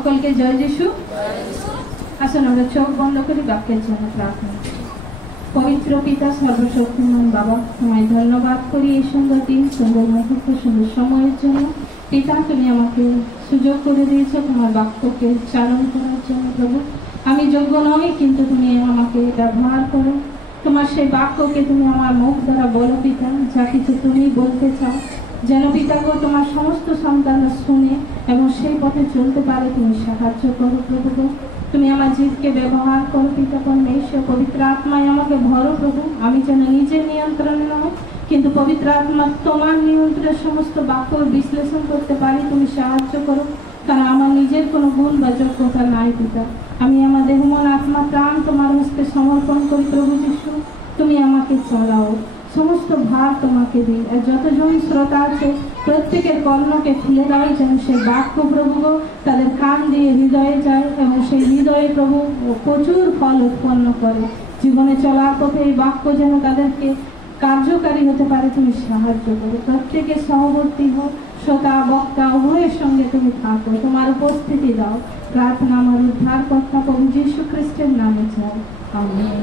সকলকে জয় যিশু। আসুন আমরা চোখ বন্ধ করি বাক্যের জন্য প্রার্থনা। পবিত্র পিতা, সর্বশক্তিমান বাবা, তোমায় ধন্যবাদ করি এই সুন্দর দিন, সুন্দর মুহূর্ত, সুন্দর সময়ের জন্য। পিতা, তুমি আমাকে সুযোগ করে দিয়েছো তোমার বাক্যকে চালন করার জন্য। প্রভু, আমি যোগ্য নই, কিন্তু তুমি আমাকে ব্যবহার করো। তোমার সেই বাক্যকে তুমি আমার মুখ দ্বারা বলো পিতা, যা কিছু তুমি বলতে চাও, যেন পিতা গো তোমার সমস্ত সন্তানরা শুনে এবং সেই পথে চলতে পারে। তুমি সাহায্য করো প্রভু গো। তুমি আমার জীবকে ব্যবহার করো পিতা পরমেশ্বর। পবিত্র আত্মায় আমাকে ভরো প্রভু। আমি যেন নিজের নিয়ন্ত্রণে নয়, কিন্তু পবিত্র আত্মা তোমার নিয়ন্ত্রণে সমস্ত বাক্য বিশ্লেষণ করতে পারি। তুমি সাহায্য করো, কারণ আমার নিজের কোনো গুণ বা যোগ্যতা নাই পিতা। আমি আমার দেহ, মন, আত্মা, প্রাণ তোমার হস্তে সমর্পণ করি প্রভু যিশু। তুমি আমাকে চালাও, সমস্ত ভার তোমাকে দিই। আর যতজন শ্রোতা আছে প্রত্যেকের কর্ণকে খুলে দাও, যেন সেই বাক্য প্রভু তাদের কান দিয়ে হৃদয়ে যায় এবং সেই হৃদয়ে প্রভু প্রচুর ফল উৎপন্ন করে। জীবনে চলার পথে এই বাক্য যেন তাদেরকে কার্যকারী হতে পারে। তুমি সাহায্য করো। প্রত্যেকের সহবর্তী হোক, শ্রোতা বক্তা উভয়ের সঙ্গে তুমি থাকো, তোমার উপস্থিতি দাও। প্রার্থনা আমার উদ্ধারকর্তা প্রভু যীশু খ্রিস্টের নামে চাই, আমেন।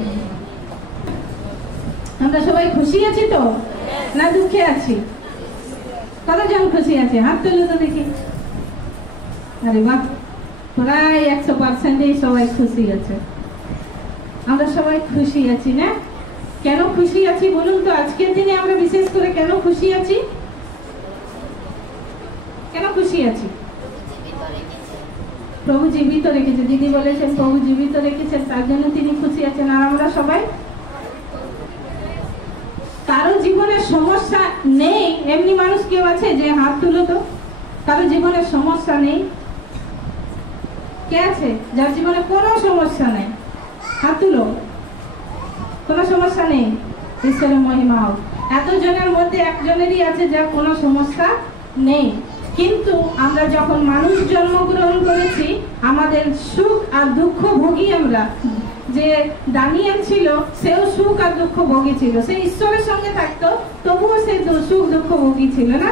আমরা সবাই খুশি আছি তো, না দুঃখে আছি? কতজন খুশি আছে? হাত তুলে তো দেখি। আরে বাহ, প্রায় 100% সবাই খুশি আছে। আমরা সবাই খুশি আছি না? কেন খুশি আছি বলুন তো? আজকের দিনে আমরা বিশেষ করে কেন খুশি আছি? কেন খুশি আছি? প্রভু জীবিত রেখেছে। দিদি বলেছেন প্রভু জীবিত রেখেছেন, তার জন্য তিনি খুশি আছেন। আর আমরা সবাই, কারো জীবনের সমস্যা নেই এমনি মানুষ কেউ আছে? যে হাত তুলো তো। কারো জীবনের সমস্যা নেই? কে আছে যার জীবনে কোনো সমস্যা নেই? হাত তুলো। কোনো সমস্যা নেই? ঈশ্বরের মহিমা হোক। এতজনের মধ্যে একজনেরই আছে যার কোনো সমস্যা নেই। কিন্তু আমরা যখন মানুষ জন্মগ্রহণ করেছি, আমাদের সুখ আর দুঃখ ভোগী আমরা। যে দানিয়েল ছিল, সেও সুখ আর দুঃখ ভোগী ছিল। সে ঈশ্বরের সঙ্গে থাকতো, তবুও সে সুখ দুঃখ ভোগী ছিল না?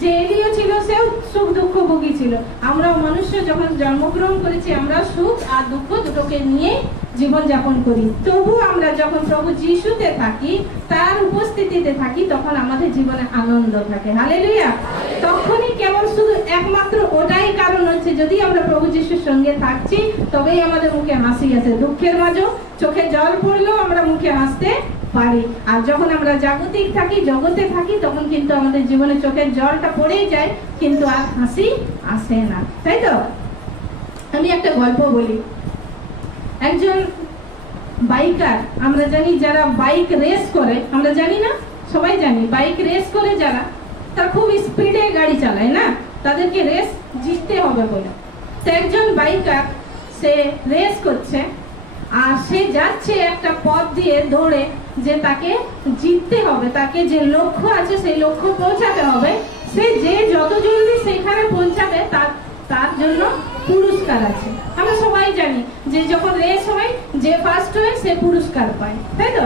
যে এলিও ছিল, সেও সুখ দুঃখ ভোগী ছিল। আমরা মনুষ্য যখন জন্মগ্রহণ করেছি, আমরা সুখ আর দুঃখ দুটোকে নিয়ে জীবন যাপন করি। তবু আমরা যখন প্রভু যিশুতে থাকি, তার উপস্থিতিতে থাকি, তখন আমাদের জীবনে আনন্দ থাকে। হালেলুয়া। তখনই কেবল শুধু একমাত্র ওটাই কারণ হচ্ছে, যদি আমরা প্রভু যিশুর সঙ্গে থাকছি, তবেই আমাদের মুখে হাসি আসে। দুঃখের মাঝেও চোখে জল পড়লেও আমরা মুখে হাসতে পারি। আর যখন আমরা জাগতিক থাকি, জগতে থাকি, তখন কিন্তু আমাদের জীবনে চোখের জলটা পড়েই যায়, কিন্তু আর হাসি আসে না, তাই তো? আমি একটা গল্প বলি। একজন বাইকার, আমরা জানি যারা বাইক রেস করে, আমরা জানি না? সবাই জানি বাইক রেস করে যারা, তারা খুব স্পিডে গাড়ি চালায় না, তাদেরকে রেস জিততে হবে বলে। তো একজন বাইকার সে রেস করছে, আর সে যাচ্ছে একটা পথ দিয়ে দৌড়ে, যে তাকে জিততে হবে, তাকে যে লক্ষ্য আছে সেই লক্ষ্য পৌঁছাতে হবে। সে যে যত জলদি সেখানে পৌঁছাবে তার জন্য পুরস্কার আছে। আমরা সবাই জানি যে যখন রেস হয়, যে ফার্স্ট হয় সে পুরস্কার পায়, তাই তো?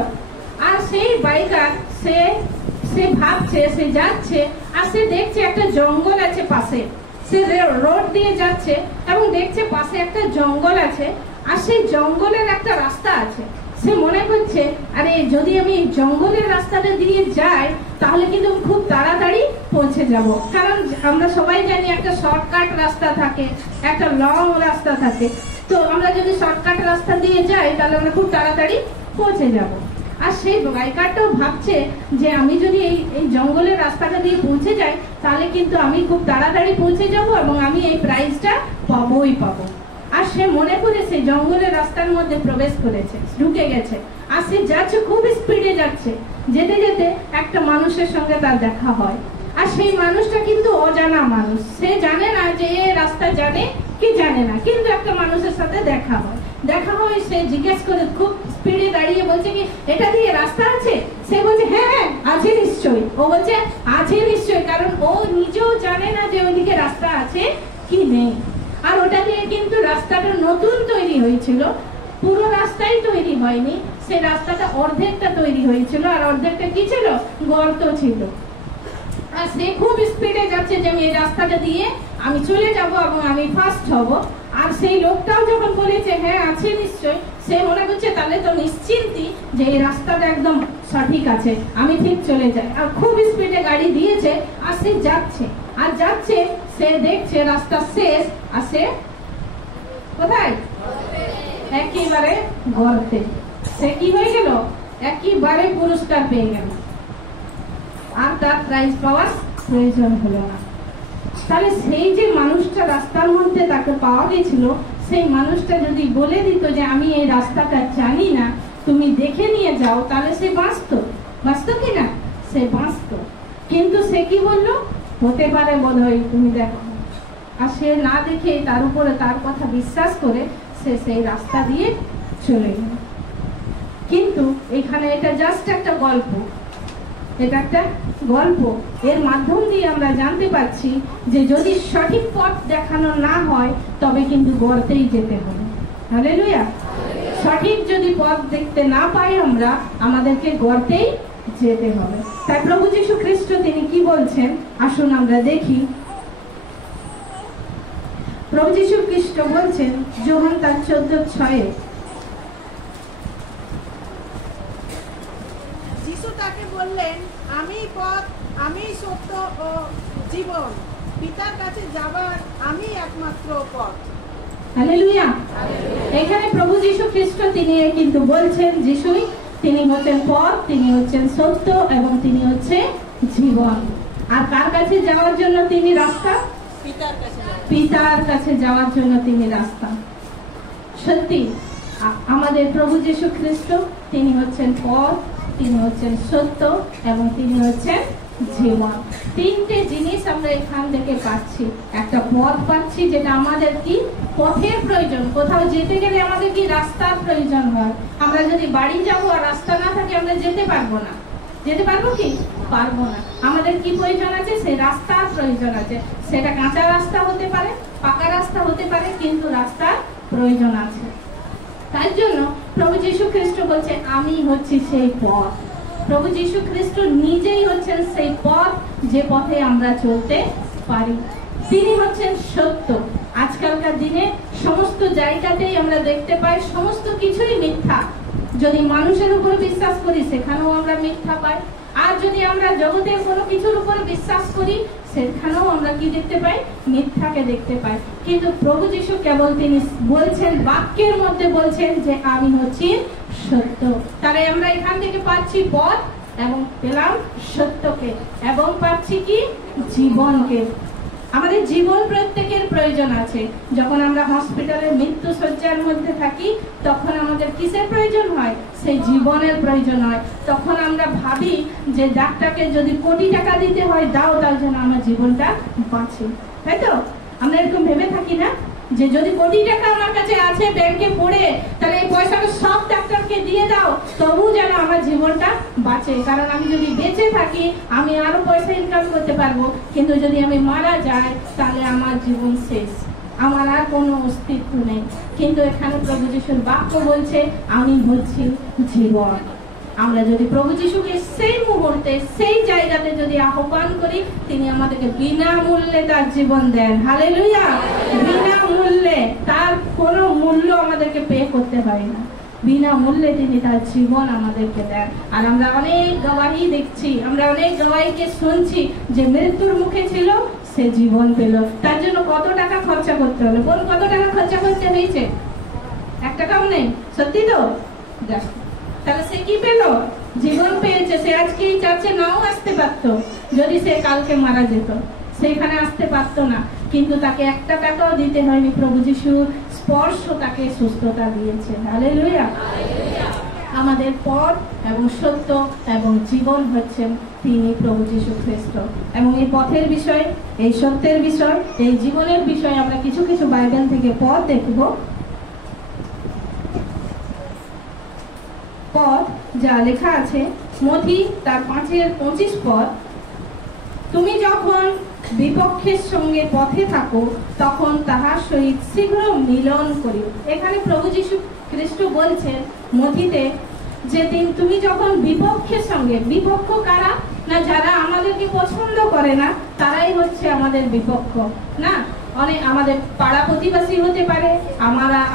আর সেই বাইকার সে ভাবছে, সে যাচ্ছে, আর সে দেখছে একটা জঙ্গল আছে পাশে। সে রোড দিয়ে যাচ্ছে এবং দেখছে পাশে একটা জঙ্গল আছে, আর সেই জঙ্গলের একটা রাস্তা আছে। সে মনে করছে, আরে যদি আমি জঙ্গলের রাস্তাটা দিয়ে যাই, তাহলে কিন্তু খুব তাড়াতাড়ি পৌঁছে যাব। কারণ আমরা সবাই জানি একটা শর্টকাট রাস্তা থাকে, একটা লং রাস্তা থাকে। তো আমরা যদি শর্টকাট রাস্তা দিয়ে যাই, তাহলে আমরা খুব তাড়াতাড়ি পৌঁছে যাব। আর সেই বাইকারটাও ভাবছে যে আমি যদি এই জঙ্গলের রাস্তাটা দিয়ে পৌঁছে যাই, তাহলে কিন্তু আমি খুব তাড়াতাড়ি পৌঁছে যাব এবং আমি এই প্রাইজটা পাবোই পাবো। আর সে মনে করে সে জঙ্গলের রাস্তার মধ্যে প্রবেশ করেছে, ঢুকে গেছে। আর সে যাচ্ছে, খুব স্পিডে যাচ্ছে। যেতে যেতে একটা মানুষের সঙ্গে তার দেখা হয়। আর সেই মানুষটা কিন্তু অজানা মানুষ, সে জানে না যে এ রাস্তা জানে কি জানে না, কিন্তু একটা মানুষের সাথে দেখা হয়। সে জিজ্ঞেস করে, খুব স্পিডে দাঁড়িয়ে বলছে কি, এটা দিয়ে রাস্তা আছে? সে বলছে হ্যাঁ আছে নিশ্চয়ই। ও বলছে আছে নিশ্চয়ই, কারণ ও নিজেও জানে না যে ওইদিকে রাস্তা আছে কি নেই। আর ওটা দিয়ে কিন্তু রাস্তাটা নতুন তৈরি হয়েছিল, পুরো রাস্তাই তৈরি হয়নি। সে রাস্তাটা অর্ধেকটা তৈরি হয়েছিল, আর অর্ধেকটা কি ছিল? গর্ত ছিল। আর সে খুব স্পিডে যাচ্ছে যে আমি এই রাস্তাটা দিয়ে আমি চলে যাব এবং আমি ফার্স্ট হব। আর সেই লোকটাও যখন বলেছে হ্যাঁ আছে নিশ্চয়, সে মনে করছে তাহলে তো নিশ্চিন্তি যে এই রাস্তাটা একদম সঠিক আছে, আমি ঠিক চলে যাই। আর খুব স্পিডে গাড়ি দিয়েছে আর সে যাচ্ছে আর যাচ্ছে, সে দেখছে রাস্তা শেষ আর সে কোথায়? একেবারে গর্তে। সে কি হয়ে গেল? একেবারে পুরস্কার পেয়ে গেল, আর তার প্রাইজ পাওয়ার প্রয়োজন হলো না। তাহলে সেই যে মানুষটা রাস্তার মধ্যে তাকে পাওয়া গেছিল, সেই মানুষটা যদি বলে দিত যে আমি এই রাস্তাটা জানি না, তুমি দেখে নিয়ে যাও, তাহলে সে বাঁচত কি না? সে বাঁচত। কিন্তু সে কি বললো? হতে পারে বোধহয়, তুমি দেখো। আর সে না দেখে তার উপরে তার কথা বিশ্বাস করে সে সেই রাস্তা দিয়ে চলে গেল। কিন্তু এখানে এটা জাস্ট একটা গল্প, এটা একটা গল্প। এর মাধ্যম দিয়ে আমরা জানতে পারছি যে যদি সঠিক পথ দেখানো না হয় তবে কিন্তু গর্তেই যেতে হবে। হালেলুয়া। সঠিক যদি পথ দেখতে না পাই আমরা, আমাদেরকে গর্তেই যেতে হবে। তাই প্রভু যীশু খ্রিস্ট তিনি কি বলছেন আসুন আমরা দেখি। প্রভু যীশু খ্রিস্ট বলছেন যোহান তার 14:6, যিশু তাকে বললেন, আমি পথ, আমি সত্য ও জীবন, পিতার কাছে যাবার আমি একমাত্র পথ। হালেলুয়া। এখানে প্রভু যীশু খ্রিস্ট তিনি কিন্তু বলছেন যিশুই তিনি হচ্ছেন পথ, তিনি হচ্ছেন সত্য এবং তিনি হচ্ছে জীবন। আর কার কাছে যাওয়ার জন্য তিনি রাস্তা? পিতার কাছে যাওয়ার জন্য তিনি রাস্তা। সত্যি আমাদের প্রভু যীশু খ্রিস্ট তিনি হচ্ছেন পথ, তিনি হচ্ছেন সত্য এবং তিনি হচ্ছেন জীবন। তিনটে জিনিস আমরা এখান থেকে পাচ্ছি। একটা পথ পাচ্ছি, যেটা আমাদের কি পথের প্রয়োজন। কোথাও যেতে গেলে আমাদের কি রাস্তার প্রয়োজন হয়। আমরা যদি বাড়ি যাবো আর রাস্তা না থাকে আমরা যেতে পারবো না। যেতে পারবো কি? পারবো না। আমাদের কি প্রয়োজন আছে? সেই রাস্তার প্রয়োজন আছে। সেটা কাঁচা রাস্তা হতে পারে, পাকা রাস্তা হতে পারে, কিন্তু রাস্তার প্রয়োজন আছে। তার জন্য প্রভু যীশু খ্রিস্ট বলছে আমি হচ্ছি সেই পথ। প্রভু যীশু খ্রিস্ট নিজেই হচ্ছেন সেই পথ, যে পথে আমরা চলতে পারি। তিনি হচ্ছেন সত্য। আজকালকার দিনে সমস্ত জায়গাতেই আমরা দেখতে পাই সমস্ত কিছুই মিথ্যা। যদি মানুষের উপর বিশ্বাস করি সেখানেও আমরা মিথ্যা পাই, আর যদি আমরা জগতের কোনো কিছুর উপর বিশ্বাস করি সেখানেও আমরা কি দেখতে পাই? মিথ্যাকে দেখতে পাই। কিন্তু প্রভু যীশু কেবল তিনি বলছেন, বাক্যের মধ্যে বলছেন যে আমি হচ্ছি সত্য। তাহলে আমরা এখান থেকে পাচ্ছি পথ এবং পেলাম সত্যকে এবং পাচ্ছি কি? জীবনকে। আমাদের জীবন প্রত্যেকের প্রয়োজন আছে। যখন আমরা হসপিটালের মৃত্যু শয্যার মধ্যে থাকি তখন আমাদের কিসের প্রয়োজন হয়? সেই জীবনের প্রয়োজন হয়। তখন আমরা ভাবি যে ডাক্তারকে যদি কোটি টাকা দিতে হয় দাও, তার জন্য আমার জীবনটা বাঁচে। তাই তো? আমরা এরকম ভেবে থাকি না যে যদি কোটি টাকা আমার কাছে আছে ব্যাংকে পড়ে, তাহলে এই পয়সাটা সব ডাক্তারকে দিয়ে দাও, তবু যেন আমার জীবনটা বাঁচে। কারণ আমি যদি বেঁচে থাকি আমি আরো পয়সা ইনকাম করতে পারবো, কিন্তু যদি আমি মারা যাই তাহলে আমার জীবন শেষ, আমার আর কোনো অস্তিত্ব নেই। কিন্তু এখানে প্রভু যীশুর বাক্য বলছে আমি হচ্ছি জীবন। আমরা যদি প্রভু যীশুকে সেই মুহূর্তে সেই জায়গাতে যদি আহ্বান করি, তিনি আমাদেরকে বিনামূল্যে তার জীবন দেন। হালেলুয়া। বিনামূল্যে, তার কোনো মূল্য আমাদেরকে পে করতে হয় না। বিনামূল্যে তিনি তার জীবন আমাদেরকে দেন। আর আমরা অনেক গবাহি দেখছি, আমরা অনেক গবাহিকে শুনছি যে মৃত্যুর মুখে ছিল, সে জীবন পেল। তার জন্য কত টাকা খরচা করতে হলো? কোন কত টাকা খরচা করতে হয়েছে? 1 টাকাও নেই। সত্যি তো? তাহলে সে কি পেল? জীবন পেয়েছে। সে আজকে এই চার্চে নাও আসতে পারত, যদি সে কালকে মারা যেত সেখানে আসতে পারত না। কিন্তু তাকে 1 টাকাও দিতে হয়নি। প্রভু যিশুর স্পর্শ তাকে সুস্থতা দিয়েছে। হালেলুয়া। আমাদের পথ এবং সত্য এবং জীবন হচ্ছেন তিনি প্রভু যীশু খ্রিস্ট। এবং এই পথের বিষয়, এই সত্যের বিষয়, এই জীবনের বিষয় আমরা কিছু কিছু বাইবেল থেকে পথ দেখব। পথ যা লেখা আছে মথি তার 5:25 পদ, তুমি যখন বিপক্ষের সঙ্গে পথে থাকো তখন তাহার সহিত শীঘ্র মিলন করিও। এখানে প্রভু যীশু খ্রিস্ট বলছেন মথিতে যে তুমি যখন বিপক্ষের সঙ্গে, বিপক্ষ কারা? না যারা আমাদেরকে পছন্দ করে না তারাই হচ্ছে আমাদের বিপক্ষ না। অনেক আমাদের পাড়া প্রতিবেশী হতে পারে,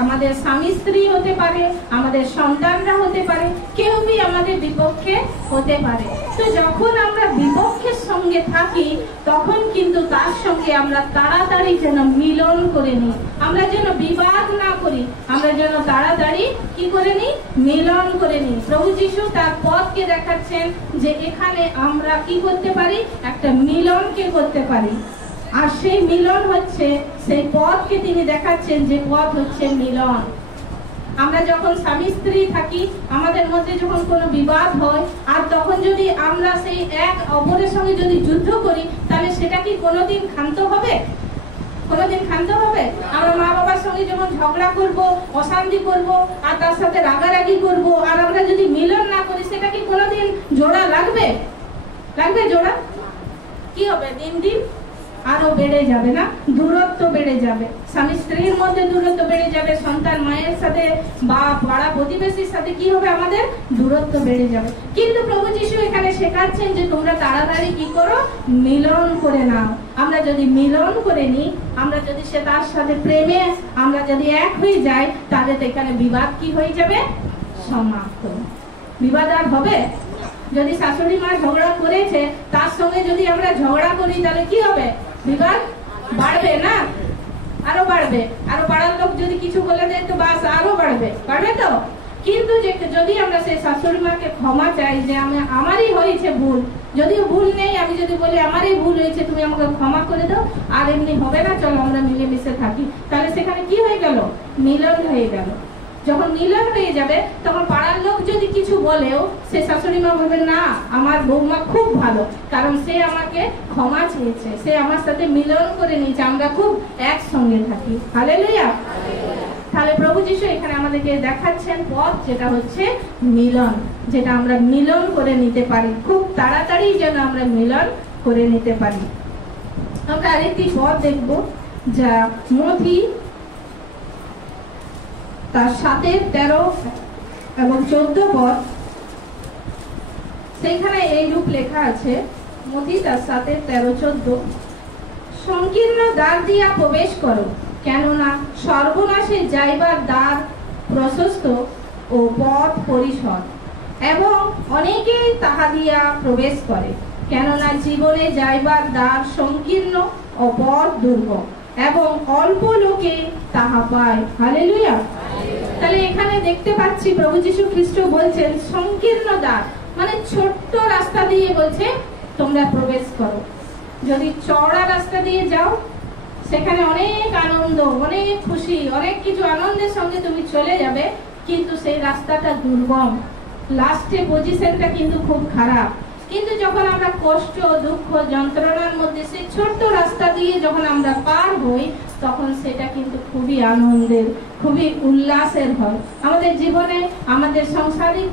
আমাদের স্বামী স্ত্রী হতে পারে, আমাদের সন্তানরা হতে পারে, কেউ বি আমাদের বিপক্ষে হতে পারে। তো যখন আমরা বিপক্ষের সঙ্গে থাকি তখন কিন্তু তার সঙ্গে আমরা তাড়াতাড়ি যেন মিলন করে নিই, আমরা যেন বিবাদ না করি, আমরা যেন তাড়াতাড়ি কি করে নিই, মিলন করে নিই। প্রভু যিশু তার পথকে দেখাচ্ছেন যে এখানে আমরা কি করতে পারি, একটা মিলনকে করতে পারি। আর সেই মিলন হচ্ছে সেই পথকে তিনি দেখাচ্ছেন যে পথ হচ্ছে মিলন। আমরা যখন স্বামী স্ত্রী থাকি, আমাদের মধ্যে যখন কোনো বিবাদ হয় আর তখন যদি আমরা সেই এক অপরের সঙ্গে যদি যুদ্ধ করি তাহলে সেটা কি কোনোদিন ক্ষান্ত হবে? কোনোদিন ক্ষান্ত হবে? আমরা মা বাবার সঙ্গে যখন ঝগড়া করব, অশান্তি করব আর তার সাথে রাগারাগি করব আর আমরা যদি মিলন না করি সেটা কি কোনোদিন জোড়া লাগবে? লাগবে জোড়া? কি হবে? দিন দিন আরো বেড়ে যাবে না, দূরত্ব বেড়ে যাবে, স্বামী স্ত্রীর মধ্যে দূরত্ব বেড়ে যাবে, সন্তান মায়ের সাথে বা পাড়া প্রতিবেশীর সাথে কি হবে, আমাদের দূরত্ব বেড়ে যাবে। কিন্তু প্রভু যিশু এখানে শেখাচ্ছেন যে তোমরা তাড়াতাড়ি কি করো, মিলন করে নাও। আমরা যদি মিলন করে নিই, আমরা যদি সে তার সাথে প্রেমে আমরা যদি এক হয়ে যাই তাহলে এখানে বিবাদ কি হয়ে যাবে, সমাপ্ত। বিবাদ আর হবে? যদি শাশুড়ি মা ঝগড়া করেছে তার সঙ্গে যদি আমরা ঝগড়া করি তাহলে কি হবে, বিবাদ বাড়বে না, আরো বাড়বে। আরো পাড়ার লোক যদি কিছু বলে দেয় তো বাস আরো বাড়বে, বাড়বে তো। কিন্তু যদি আমরা সেই শাশুড়ি মাকে ক্ষমা চাই যে আমারই হয়েছে ভুল, যদিও ভুল নেই, আমি যদি বলি আমারই ভুল হয়েছে, তুমি আমাকে ক্ষমা করে দাও, আর এমনি হবে না, চলো আমরা মিলেমিশে থাকি, তাহলে সেখানে কি হয়ে গেল, মিলন হয়ে গেল। যখন মিলন হয়ে যাবে তখন পাড়ার লোক যদি কিছু বলেও সে শাশুড়ি মা বলবে না, আমার বৌমা খুব ভালো, কারণ সে আমাকে ক্ষমা চেয়েছে, সে আমার সাথে মিলন করে নিয়েছে, আমরা খুব একসঙ্গে থাকি। হালেলুয়া। তাহলে প্রভু যিশু এখানে আমাদেরকে দেখাচ্ছেন পথ, যেটা হচ্ছে মিলন, যেটা আমরা মিলন করে নিতে পারি, খুব তাড়াতাড়ি যেন আমরা মিলন করে নিতে পারি। আমরা আরেকটি পথ দেখব, যা মথি তার 7-13 এবং 14 পদ, সেখানে এই রূপ লেখা আছে। মথি তার 7-13-14, সংকীর্ণ দ্বার দিয়া প্রবেশ করো, কেননা সর্বনাশে যাইবার দ্বার প্রশস্ত ও পথ পরিসর, এবং অনেকেই তাহা দিয়া প্রবেশ করে, কেননা জীবনে যাইবার দ্বার সংকীর্ণ ও পথ দুর্গম, এবং অল্প লোকে তাহা পায়। হালেলুয়া। তাহলে এখানে দেখতে পাচ্ছি প্রভু যীশু খ্রিস্ট বলছেন সংকীর্ণ দ্বার, মানে ছোট্ট রাস্তা দিয়ে বলছে তোমরা প্রবেশ করো। যদি চওড়া রাস্তা দিয়ে যাও সেখানে অনেক আনন্দ, অনেক খুশি, অনেক কিছু আনন্দের সঙ্গে তুমি চলে যাবে, কিন্তু সেই রাস্তাটা দুর্গম, লাস্টে পজিশনটা কিন্তু খুব খারাপ। কিন্তু যখন আমরা কষ্ট, দুঃখ, যন্ত্রণার মধ্যে সেই ছোট্ট রাস্তা দিয়ে যখন আমরা পার হই তখন সেটা কিন্তু খুবই আনন্দের, খুবই উল্লাসের হয়। আমাদের জীবনে, আমাদের সাংসারিক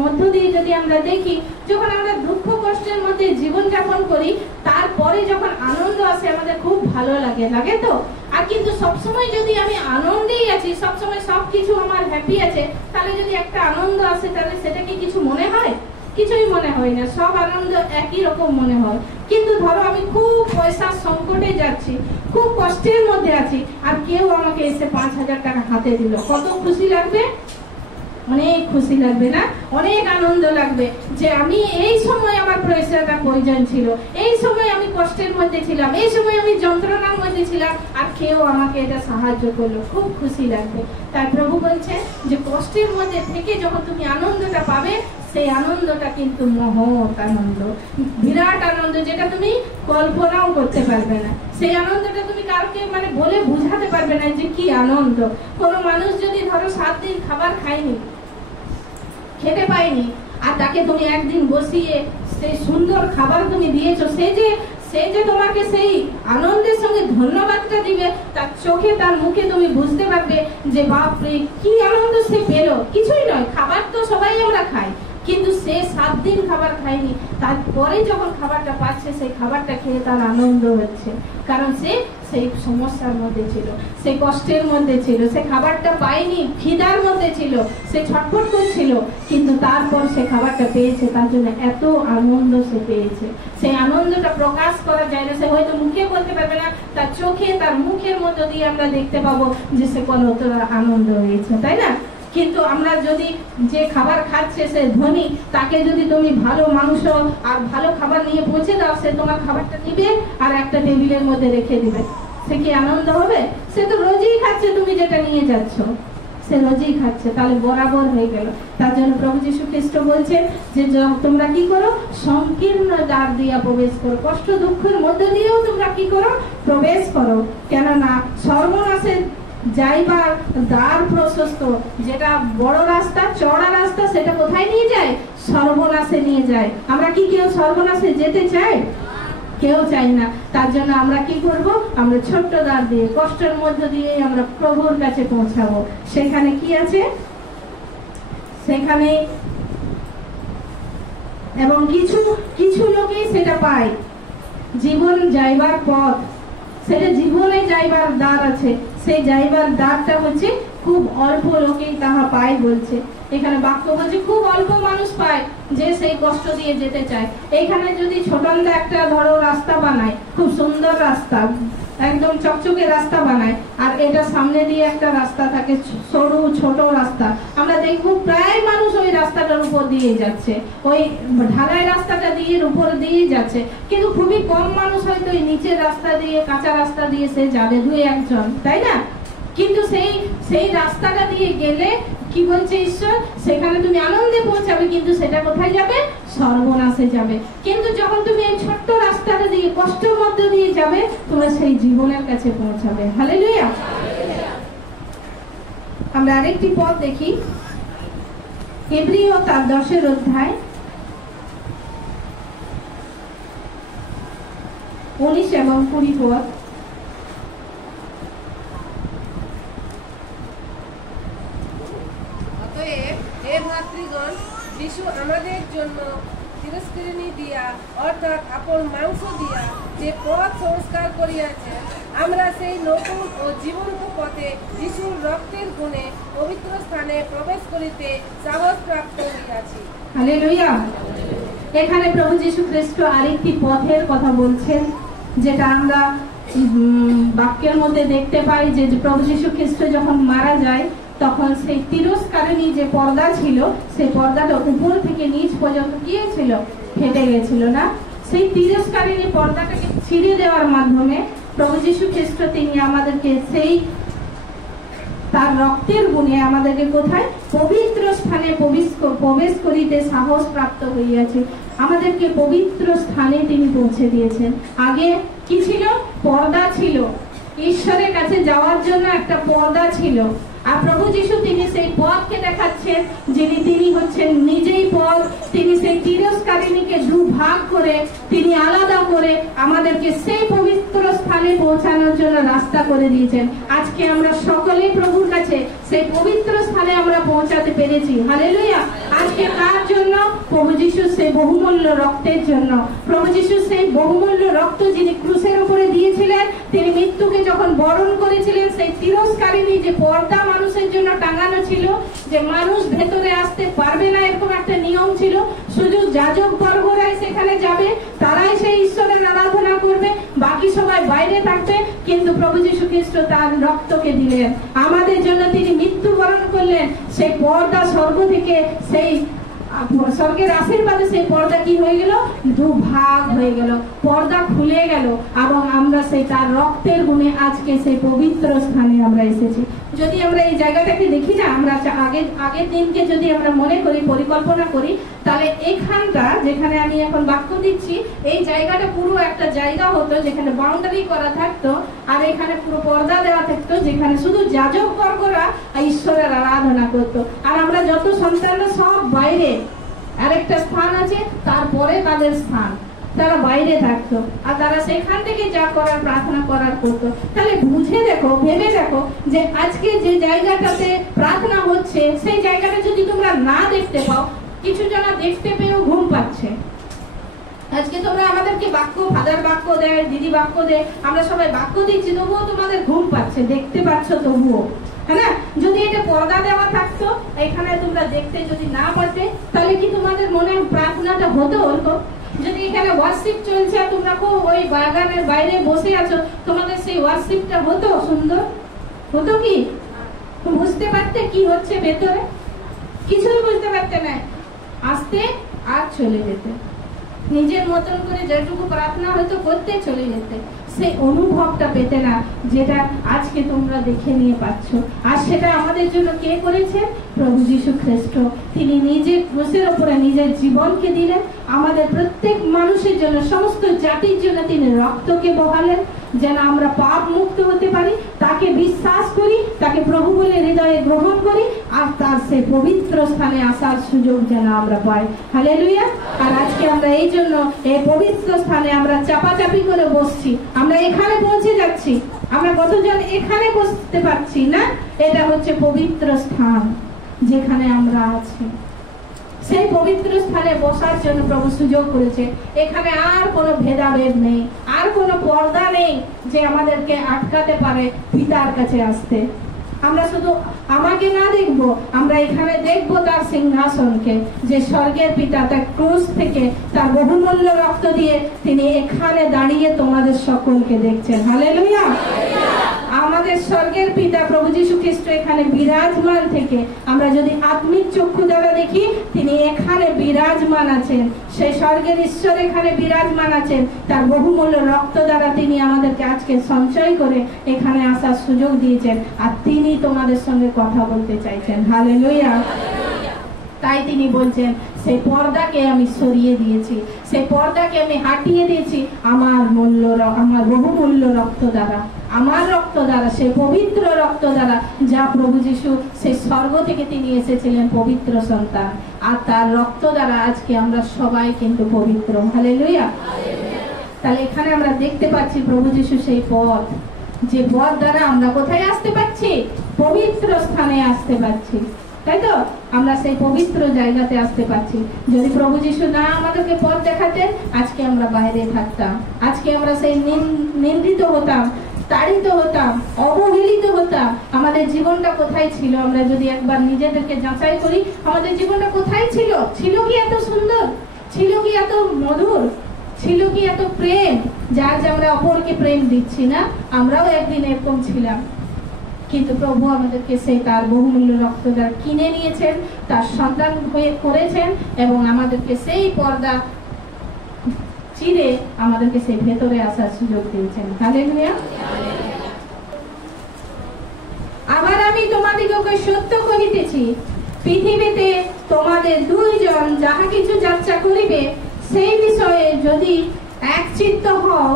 মধ্য দিয়ে যদি আমরা দেখি, যখন আমরা দুঃখ কষ্টের মধ্যে জীবনযাপন করি তারপরে যখন আনন্দ আসে আমাদের খুব ভালো লাগে, লাগে তো। আর কিন্তু সবসময় যদি আমি আনন্দেই আছি, সবসময় সবকিছু আমার হ্যাপি আছে, তাহলে যদি একটা আনন্দ আসে তাহলে সেটা কি কিছু মনে হয়? কিছুই মনে হয় না, সব আনন্দ একই রকম মনে হয়। কিন্তু ধরো আমি খুব পয়সার সংকটে যাচ্ছি, খুব কষ্টের মধ্যে আছি, আর কেউ আমাকে এসে 5,000 টাকা হাতে দিল, কত খুশি লাগবে? অনেক খুশি লাগবে না? অনেক আনন্দ লাগবে যে আমি এই সময় আমার পয়সাটা প্রয়োজন ছিল, এই সময় আমি কষ্টের মধ্যে ছিলাম, এই সময় আমি যন্ত্রণার মধ্যে ছিলাম, আর কেউ আমাকে এটা সাহায্য করলো, খুব খুশি লাগবে। তাই প্রভু বলছে যে কষ্টের মধ্যে থেকে যখন তুমি আনন্দটা পাবে, সেই আনন্দটা কিন্তু মহৎ আনন্দ, বিরাট আনন্দ, যেটা তুমি কল্পনাও করতে পারবে না। সেই আনন্দটা তুমি কাউকে মানে বলে বুঝাতে পারবে না যে কি আনন্দ। কোনো মানুষ যদি ধরো 7 দিন খাবার খায়নি, খেতে পায়নি, আর তাকে তুমি একদিন বসিয়ে সেই সুন্দর খাবার তুমি দিয়েছো, সে যে তোমাকে সেই আনন্দের সঙ্গে ধন্যবাদটা দিবে, তার চোখে, তার মুখে তুমি বুঝতে পারবে যে বাপরে কি আনন্দ সে পেলো। কিছুই নয়, খাবার তো সবাই আমরা খাই, কিন্তু সে 7 দিন খাবার খায়নি, তারপরে যখন খাবারটা পাচ্ছে সেই খাবারটা খেয়ে তার আনন্দ হচ্ছে, কারণ সে সেই সমস্যার মধ্যে ছিল, সে কষ্টের মধ্যে ছিল, সে খাবারটা পায়নি, খিদার মধ্যে ছিল, সে ছটফট করছিল, কিন্তু তারপর সে খাবারটা পেয়েছে, তার জন্য এত আনন্দ সে পেয়েছে। সেই আনন্দটা প্রকাশ করা যায় না, সে হয়তো মুখে বলতে পারবে না, তার চোখে তার মুখের মধ্য দিয়ে আমরা দেখতে পাবো যে সে কতটা আনন্দ হয়েছে, তাই না? কিন্তু আমরা যদি যে খাবার খাচ্ছে সে ধনী, তাকে যদি তুমি ভালো মাংস আর ভালো খাবার নিয়ে পৌঁছে দাও, সে তোমার খাবারটা নিবে আর একটা টেবিলের মধ্যে রেখে দিবে, সে কি আনন্দ হবে? সে তো রোজই খাচ্ছে, তুমি যেটা নিয়ে যাচ্ছ সে রোজই খাচ্ছে, তাহলে বরাবর হয়ে গেল। তার জন্য প্রভু যীশু খ্রিস্ট বলছেন যে তোমরা কি করো, সংকীর্ণ দ্বার দিয়া প্রবেশ করো, কষ্ট দুঃখের মধ্যে দিয়েও তোমরা কি করো, প্রবেশ করো, কেননা সর্বনাশের যাইবার দ্বার প্রশস্ত, যেটা বড় রাস্তা, চড়া রাস্তা, সেটা কোথায় নিয়ে যায়? সর্বনাশে নিয়ে যায়। আমরা কি কেউ সর্বনাশে যেতে চাই? কেউ চাই না। তার জন্য আমরা কি করব, আমরা ছোট্ট দ্বার দিয়ে, কষ্টের মধ্য দিয়ে আমরা প্রভুর কাছে পৌঁছাবো। সেখানে কি আছে? সেখানে এবং কিছু কিছু লোকই সেটা পায়, জীবন যাইবার পথ, সেটা জীবনে যাইবার দ্বার আছে, সেই যাইবার দ্বারটা হচ্ছে খুব অল্প লোকেই তাহা পায় বলছে। এখানে বাক্য বলছে খুব অল্প মানুষ পায় যে সেই কষ্ট দিয়ে যেতে চায়। এইখানে যদি ছোটন্দা একটা ধরো রাস্তা বানায়, খুব সুন্দর রাস্তা, একদম চকচকে রাস্তা বানায়, আর এটা সামনে দিয়ে একটা রাস্তা থাকে, সরু ছোট রাস্তা, আমরা দেখবো প্রায় মানুষ ওই রাস্তাটার উপর দিয়ে যাচ্ছে, ওই ঢালাই রাস্তাটা দিয়ে উপর দিয়ে যাচ্ছে, কিন্তু খুবই কম মানুষ হয়তো ওই নিচের রাস্তা দিয়ে, কাঁচা রাস্তা দিয়ে সে যাবে, 2-1 জন, তাই না? কিন্তু সেই রাস্তাটা দিয়ে গেলে কি বলছে ঈশ্বর, সেখানে তুমি আনন্দে পৌঁছাবে, কিন্তু সেটা কোথায় যাবে? সর্বনাশে যাবে। কিন্তু যখন তুমি এই ছোট্ট রাস্তাটা দিয়ে, কষ্টের মধ্যে দিয়ে যাবে, তোমরা সেই জীবনের কাছে পৌঁছাবে। হালেলুয়া। আমরা আরেকটি পদ দেখি, এব্রিয় তার 10 অধ্যায় 19 এবং 20 পদ। যিশু আমাদের জন্য তিরস্কৃণী দিয়া, অর্থাৎ আপন মাংস দিয়া যে পথ সংস্কার করিয়াছেন, আমরা সেই নতুন ও জীবন্ত পথে যিশুর রক্তের গুণে পবিত্র স্থানে প্রবেশ করিতে সাহস প্রাপ্ত হইয়াছি। হালেলুয়া। এখানে প্রভু যীশু খ্রিস্ট আরেকটি পথের কথা বলছেন, যেটা আমরা বাক্যের মধ্যে দেখতে পাই যে প্রভু যীশু খ্রিস্ট যখন মারা যায়, তখন সেই তিরস্কারিণী যে পর্দা ছিল, সেই পর্দাটা উপর থেকে নিচ পর্যন্ত কি ছিল? ফেটে গেছিল না? সেই তিরস্কারিণী পর্দাটাকে ছিঁড়ে দেওয়ার মাধ্যমে প্রভু যীশু খ্রিস্ট তিনি আমাদেরকে সেই তার রক্তের গুণে আমাদেরকে কোথায়? পবিত্র স্থানে প্রবেশ করিতে সাহস প্রাপ্ত হইয়াছে। আমাদেরকে পবিত্র স্থানে তিনি পৌঁছে দিয়েছেন। আগে কি ছিল? পর্দা ছিল, ঈশ্বরের কাছে যাওয়ার জন্য একটা পর্দা ছিল। আর প্রভু যীশু তিনি সেই পথকে দেখাচ্ছেন, যিনি তিনি হচ্ছেন নিজেই পথ। তিনি সেই তিরস্কারিণীকে 2 ভাগ করে, তিনি আলাদা করে আমাদেরকে সেই পবিত্র স্থানে পৌঁছানোর জন্য রাস্তা করে দিয়েছেন। আজকে আমরা সকলেই প্রভুর কাছে সেই পবিত্র স্থানে আমরা পৌঁছাতে পেরেছি। হালেলুয়া। আজকে কার জন্য? প্রভু যীশুর সেই বহুমূল্য রক্তের জন্য। প্রভু যীশুর সেই বহুমূল্য রক্ত যিনি ক্রুশের উপরে দিয়েছিলেন, তিনি মৃত্যুকে যখন বরণ করেছিলেন, সেই তিরস্কারিণী যে পর্দা মানুষের জন্য টাঙানো ছিল, যে মানুষ ভেতরে আসতে পারবে না এরকম একটা নিয়ম ছিল, শুধু যাজক বর্গরাই সেখানে যাবে, তারাই সেই ঈশ্বরের আরাধনা করবে, বাকি সবাই বাইরে থাকবে। কিন্তু প্রভু যীশু খ্রিস্ট তার রক্তকে দিলেন আমাদের জন্য, তিনি মৃত্যুবরণ করলেন। সেই পর্দা স্বর্গ থেকে, সেই স্বর্গের আশীর্বাদে সেই পর্দা কি হয়ে গেল? 2 ভাগ হয়ে গেল, পর্দা খুলে গেল, এবং আমরা সেই তার রক্তের গুণে আজকে সেই পবিত্র স্থানে আমরা এসেছি। যদি আমরা এই জায়গাটাকে দেখি না, আমরা আগের দিনকে যদি আমরা মনে করি, পরিকল্পনা করি, তাহলে এখানটা যেখানে আমি এখন বাক্য দিচ্ছি, এই জায়গাটা পুরো একটা জায়গা হতো যেখানে বাউন্ডারি করা থাকতো, আর এখানে পুরো পর্দা দেওয়া থাকতো, যেখানে শুধু যাজক বর্গরা ঈশ্বরের আরাধনা করতো। আর আমরা যত সন্তানরা সব বাইরে, আরেকটা স্থান আছে, তারপরে তাদের স্থান, তারা বাইরে থাকতো, আর তারা সেখান থেকে যা করার প্রার্থনা করার করতো। তাহলে বুঝে দেখো, ভেবে দেখো, যে আজকে যে জায়গাটাতে প্রার্থনা হচ্ছে, সেই জায়গাটা যদি তোমরা না দেখতে পাও, কিছু জনা দেখতে পেয়েও ঘুম পাচ্ছে। আজকে তোমরা আমাদেরকে বাক্য, ফাদার বাক্য দেয়, দিদি বাক্য দেয়, আমরা সবাই বাক্য দিচ্ছি, তবুও তোমাদের ঘুম পাচ্ছে, দেখতে পাচ্ছ তবুও, হ্যাঁ না? যদি এটা পর্দা দেওয়া থাকতো, এখানে তোমরা দেখতে যদি না পারতে, তাহলে কি তোমাদের মনে প্রার্থনাটা হতো? যদি এখানে ওয়ার্শিপ চলছে, তোমরা খুব ওই বাগানের বাইরে বসে আছো, তোমাদের সেই ওয়ার্শিপটা হতো সুন্দর? হতো কি? বুঝতে পারতে কি হচ্ছে ভেতরে? কিছুই বুঝতে পারতে না, আসতে আর চলে যেতে, নিজের মতন করে যেটুকু প্রার্থনা হয়তো করতে চলে যেতে, সেই অনুভবটা পেতে না, যেটা আজকে তোমরা দেখে নিয়ে পাচ্ছ। আর সেটা আমাদের জন্য কে করেছে? প্রভু যীশু খ্রিস্ট। তিনি নিজে ক্রুশের উপরে নিজের জীবনকে দিলেন, আমাদের প্রত্যেক মানুষের জন্য, সমস্ত জাতির জন্য তিনি রক্তকে বহালেন, যেন আমরা পাপ মুক্ত হতে পারি, তাকে বিশ্বাস করি, তাকে প্রভু বলে হৃদয়ে গ্রহণ করি, আর তার সেই পবিত্র স্থানে আসার সুযোগ যেন আমরা পাই। হালেলুয়া। আর আজকে আমরা এই জন্য এই পবিত্র স্থানে আমরা চাপাচাপি করে বসছি, আমরা এখানে পৌঁছে যাচ্ছি, আমরা কতজন এখানে বসতে পারছি না? এটা হচ্ছে পবিত্র স্থান যেখানে আমরা আছি। সেই পবিত্র স্থানে বসার জন্য প্রভু সুযোগ করেছে। এখানে আর কোনো ভেদাভেদ নেই, আর কোনো পর্দা নেই যে আমাদেরকে আটকাতে পারে পিতার কাছে আসতে। আমরা শুধু আমাকে না দেখবো, আমরা এখানে দেখবো তার সিংহাসনকে, যে স্বর্গের পিতা তার ক্রুশ থেকে তার বহুমূল্য রক্ত দিয়ে তিনি এখানে দাঁড়িয়ে তোমাদের সকলকে দেখছেন। হালেলুয়া। আমাদের স্বর্গের পিতা প্রভু যীশু খ্রিস্ট এখানে বিরাজমান থেকে আমরা যদি আত্মিক চক্ষু দ্বারা দেখি, তিনি এখানে বিরাজমান আছেন, সেই স্বর্গের ঈশ্বর এখানে বিরাজমান আছেন, তার বহুমূল্য রক্ত দ্বারা তিনি আমাদেরকে আজকে সঞ্চয় করে এখানে আসার সুযোগ দিয়েছেন, আর তিনি তোমাদের সঙ্গে কথা বলতে চাইছেন। হালেলুয়া। তাই তিনি বলছেন, সেই পর্দাকে আমি সরিয়ে দিয়েছি, সেই পর্দাকে আমি হাটিয়ে দিয়েছি আমার বহুমূল্য রক্ত দ্বারা, আমার রক্ত দ্বারা, সেই পবিত্র রক্ত দ্বারা, যা প্রভু যীশু সেই স্বর্গ থেকে তিনি এসেছিলেন পবিত্র সন্তান, আর তার রক্ত দ্বারা আজকে আমরা সবাই কিন্তু পবিত্র। হালেলুয়া। তাহলে এখানে আমরা দেখতে পাচ্ছি প্রভু যীশু সেই পথ, যে পথ দ্বারা আমরা কোথায় আসতে পারছি? পবিত্র স্থানে আসতে পারছি, তাই তো? আমরা সেই পবিত্র জায়গাতে আসতে পারছি। যদি প্রভু যীশু না আমাদেরকে পথ দেখাতেন, আজকে আমরা বাইরে থাকতাম, আজকে আমরা সেই নিন্দিত হতাম, তাড়িত হতাম, অবহেলিত হতাম। আমাদের জীবনটা কোথায় ছিল? আমরা যদি একবার নিজেদেরকে যাচাই করি, আমাদের জীবনটা কোথায় ছিল? ছিল কি এত সুন্দর? ছিল কি এত মধুর? ছিল কি এত প্রেম, যার যে আমরা অপরকে প্রেম দিচ্ছি না? আমরাও একদিন এরকম ছিলাম, কিন্তু প্রভু আমাদেরকে সেই তার বহুমূল্য রক্ত দ্বারা কিনে নিয়েছেন, তার সন্তান হয়ে করেছেন, এবং আমাদেরকে সেই পর্দা চিরে আমাদেরকে সেই ভেতরে আসার সুযোগ দিয়েছেন। হালেলুয়া। আবার আমি তোমাদিগকে সত্য কহিতেছি, পৃথিবীতে তোমাদের দুইজন যাহা কিছু যাত্রা করিবে, সেই বিষয়ে যদি একচিত্ত হও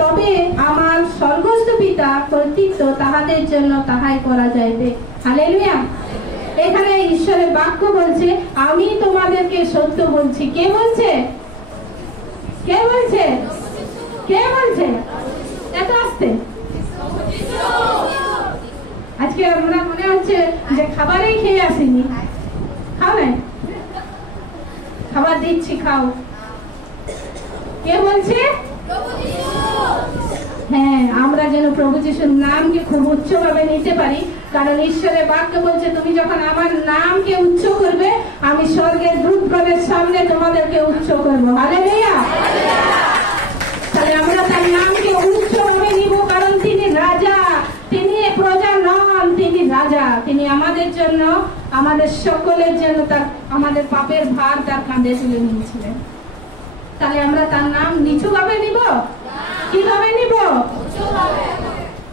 তবে আমার স্বর্গস্থ পিতা কর্তৃত্ব তাহাদের জন্য তাহাই করা যাইবে। হালেলুয়া। এখানে ঈশ্বরের বাক্য বলছে, আমি তোমাদেরকে সত্য বলছি। কে বলছে? কে বলছে? কে বলছে? এত আসতে আজকে আমরা মনে হচ্ছে যে খাবারই খেয়ে আসিনি। খাও না, খাবার দিচ্ছি, খাও। কে বলছে? হ্যাঁ, আমরা যেন প্রভু যীশুর নামকে খুব উচ্চভাবে নিতে পারি, কারণ ঈশ্বরের বাক্য বলছে, তুমি যখন আমার নামকে উচ্চ করবে, আমি স্বর্গের দূতগণের সামনে তোমাদেরকে উচ্চ করবো। হালেলুয়া। তাহলে আমরা তার নামকে উচ্চভাবে নিব, কারণ তিনি রাজা, তিনি প্রজা নন, তিনি রাজা। তিনি আমাদের জন্য, আমাদের সকলের জন্য আমাদের পাপের ভার তার কাঁধে তুলে নিয়েছিলেন। তাহলে আমরা তার নাম নিচু ভাবে নিব? কিভাবে নিব?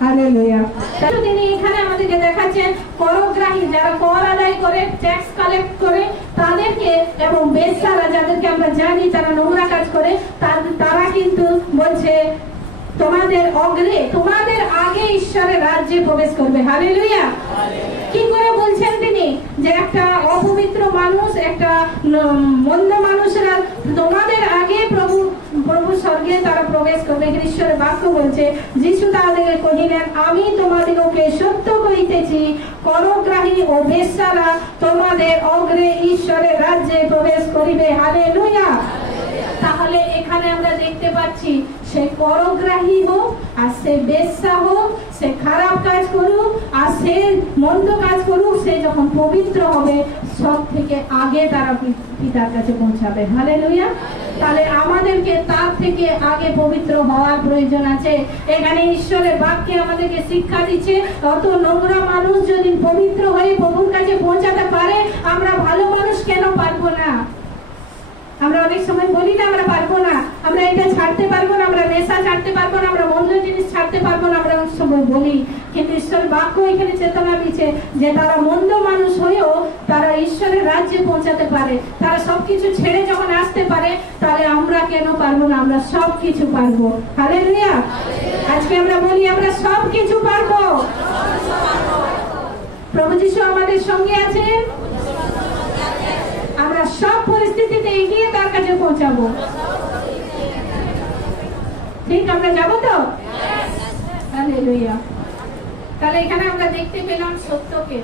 হালেলুয়া। তাহলে তিনি এখানে আমাদেরকে দেখাচ্ছেন, করগ্রাহী যারা কর আদায় করে, ট্যাক্স কালেক্ট করে, তাদেরকে, এবং বেশ্যারা যাদেরকে আমরা জানি তারা নোংরা কাজ করে, তারা কিন্তু বলছে তোমাদের আগে ঈশ্বরের রাজ্যে প্রবেশ করবে। হালেলুয়া। কি করে বলছেন তিনি? যে একটা অপবিত্র মানুষ, একটা মন্দ মানুষেরা তোমাদের আগে প্রভু স্বর্গে তারা প্রবেশ করবে। ঈশ্বরের বাক্য বলছে, যীশু তাদেরকে কহিলেন, আমি তোমাদিগকে সত্য কহিতেছি, করগ্রাহী ও বেশ্যারা তোমাদের অগ্রে ঈশ্বরের রাজ্যে প্রবেশ করিবে। হালেলুয়া। তাহলে এখানে আমরা দেখতে পাচ্ছি সে করগ্রাহী হোক আর সে বেশ্যা হোক, সে খারাপ কাজ করুক আর সে মন্দ কাজ করুক, সে যখন পবিত্র হবে সব থেকে আগে তারা পিতার কাছে পৌঁছাবে। হালেলুয়া। তাহলে আমাদেরকে তার থেকে আগে পবিত্র হওয়ার প্রয়োজন আছে। এখানে ঈশ্বরের বাক্যে আমাদেরকে শিক্ষা দিচ্ছে, অত নোংরা মানুষ যদি পবিত্র হয়ে প্রভুর কাছে পৌঁছাতে পারে, আমরা ভালো মানুষ কেন পারবো না? আমরা অনেক সময় বলি না আমরা পারবো না, আমরা এটা ছাড়তে পারবো না, আমরা নেশা ছাড়তে পারবো না, আমরা মন্দ জিনিস ছাড়তে পারবো না, আমরা অনেক সময় বলি। কিন্তু ঈশ্বর বাক্য এখানে চেতনা দিচ্ছে যে তারা মন্দ মানুষ হয়েও তারা ঈশ্বরের রাজ্যে পৌঁছাতে পারে, তারা সবকিছু ছেড়ে যখন আসতে পারে, তাহলে আমরা কেন পারবো না? আমরা সবকিছু পারবো। হালেলুয়া। আজকে আমরা বলি আমরা সবকিছু পারবো। প্রভু যিশু আমাদের সঙ্গে আছেন, আমরা সব পরিস্থিতিতে এগিয়ে তার কাছে পৌঁছাবো। ঠিক আমরা যাবো তো? হালেলুয়া। তাহলে এখানে আমরা দেখতে পেলাম সত্যকে,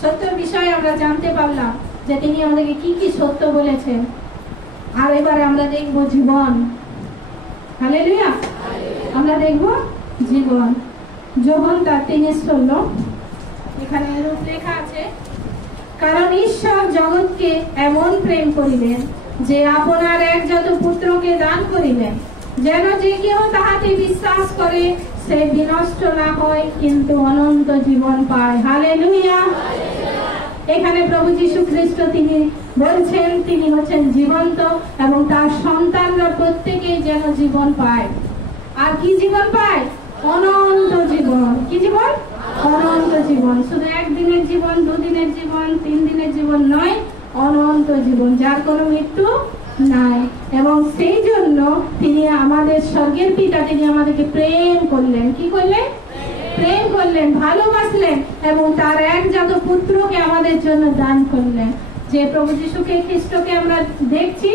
সত্যের বিষয়ে আমরা জানতে পারলাম যে তিনি আমাদেরকে কি কি সত্য বলেছেন। আর এবারে আমরা দেখবো জীবন। হালেলুয়া। আমরা দেখবো জীবন। যোহন তার 3:16 এখানে রূপরেখা আছে, কারণ ঈশ্বর জগৎকে এমন প্রেম করিলেন যে আপনার একজাত পুত্রকে দান করিলেন, যেন যে কেউ তাহাতে বিশ্বাস করে সে বিনষ্ট না হয় কিন্তু অনন্ত জীবন পায়। হালেলুয়া। এখানে প্রভু যীশু খ্রিস্ট তিনি বলছেন তিনি হচ্ছেন জীবন্ত এবং তার সন্তানরা প্রত্যেকেই যেন জীবন পায়। আর কি জীবন পায়? অনন্ত জীবন। কি জীবন? অনন্ত জীবন। শুধু একদিনের জীবন, দুদিনের জীবন, 3 দিনের জীবন নয়, অনন্ত জীবন, যার কোনো মৃত্যু নাই। এবং সেই জন্য তিনি আমাদের স্বর্গের পিতা, তিনি আমাদেরকে প্রেম করলেন। কি করলেন? প্রেম করলেন, ভালোবাসলেন এবং তার একজাত পুত্রকে আমাদের জন্য দান করলেন। যে প্রভু যীশুকে খ্রিস্টকে আমরা দেখছি,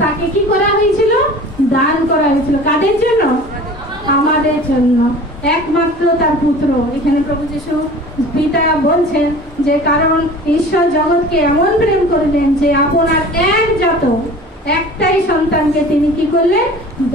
তাকে কি করা হয়েছিল? দান করা হয়েছিল। কাদের জন্য? আমাদের জন্য। একমাত্র তার পুত্র। এখানে প্রভু যীশু পিতা বলছেন যে কারণ ঈশ্বর জগৎকে এমন প্রেম করলেন যে আপনার একটাই সন্তানকে তিনি কি করলেন?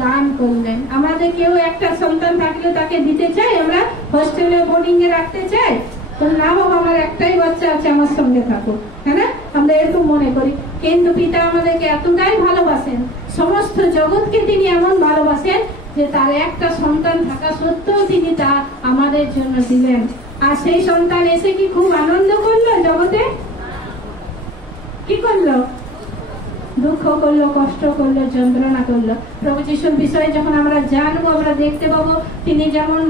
দান করলেন। আমাদের কেউ একটা সন্তান থাকলে তাকে দিতে চাই, আমরা হোস্টেলে বোর্ডিং এ রাখতে চাই, তো না হোক আমার একটাই বাচ্চা আছে, আমার সঙ্গে থাকুক, হ্যাঁ না? আমরা এরকম মনে করি। কিন্তু পিতা আমাদেরকে এতটাই ভালোবাসেন, সমস্ত জগৎকে তিনি এমন ভালোবাসেন যে তার একটা সন্তান থাকা সত্ত্বেও তিনি তা আমাদের জন্য দিলেন। আর সেই সন্তান এসে কি খুব আনন্দ করলো জগতে? কি করলো? দুঃখ করলো, কষ্ট করলো, যন্ত্রণা করলো। প্রভু যিশুর বিষয়ে যখন আমরা জানবো, আমরা দেখতে পাবো তিনি যেমন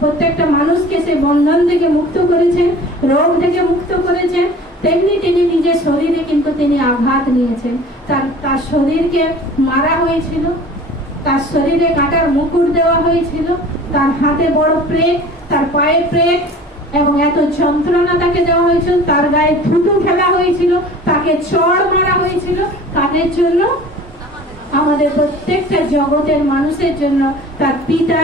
প্রত্যেকটা মানুষকে সে বন্ধন থেকে মুক্ত করেছেন, রোগ থেকে মুক্ত করেছেন, তেমনি তিনি নিজের শরীরে কিন্তু তিনি আঘাত নিয়েছেন। তার শরীরকে মারা হয়েছিল, তার শরীরে কাটার মুকুট দেওয়া হয়েছিল, তার হাতে বড় প্রেক, তার পায়ে প্রেক এবং এত যন্ত্রণা তাকে দেওয়া হয়েছিল, তার গায়ে থুতু ফেলা হয়েছিল, তাকে চড় মারা হয়েছিল। কাদের জন্য? আমাদের প্রত্যেকটা জগতের মানুষের জন্য তার পিতা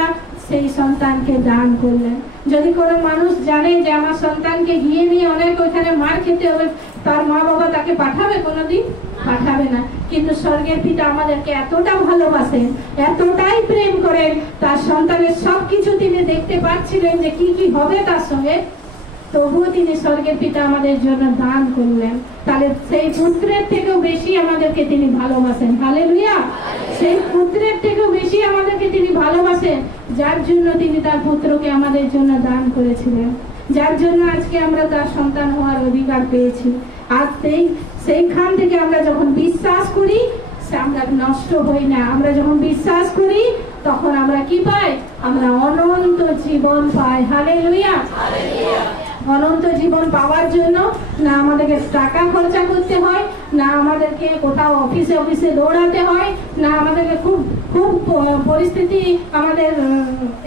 সেই সন্তানকে দান করলেন। যদি কোনো মানুষ জানে যে আমার সন্তানকে গিয়ে নিয়ে অনেক ওইখানে মার খেতে হবে, তার মা বাবা তাকে পাঠাবে? কোনোদিন পাঠাবে না। কিন্তু স্বর্গের পিতা আমাদেরকে এতটা ভালোবাসেন, এতটাই প্রেম করেন, তার সন্তানের সবকিছু তিনি দেখতে পাচ্ছিলেন যে কি কি হবে তার সঙ্গে, তবুও তিনি স্বর্গের পিতা আমাদের জন্য দান করলেন। তাহলে সেই পুত্রের থেকেও বেশি আমাদেরকে তিনি ভালোবাসেন। হালেলুয়া। সেই পুত্রের থেকেও বেশি আমাদেরকে তিনি ভালোবাসেন, যার জন্য তিনি তার পুত্রকে আমাদের জন্য দান করেছিলেন, যার জন্য আজকে আমরা তার সন্তান হওয়ার অধিকার পেয়েছি। আর সেইখান থেকে আমরা যখন বিশ্বাস করি, আমরা নষ্ট হই না। আমরা যখন বিশ্বাস করি তখন আমরা কি পাই? আমরা অনন্ত জীবন পাই। হালেলুয়া। অনন্ত জীবন পাওয়ার জন্য না আমাদেরকে টাকা খরচা করতে হয়, না আমাদেরকে কোথাও অফিসে দৌড়াতে হয়, না আমাদেরকে খুব খুব পরিস্থিতি আমাদের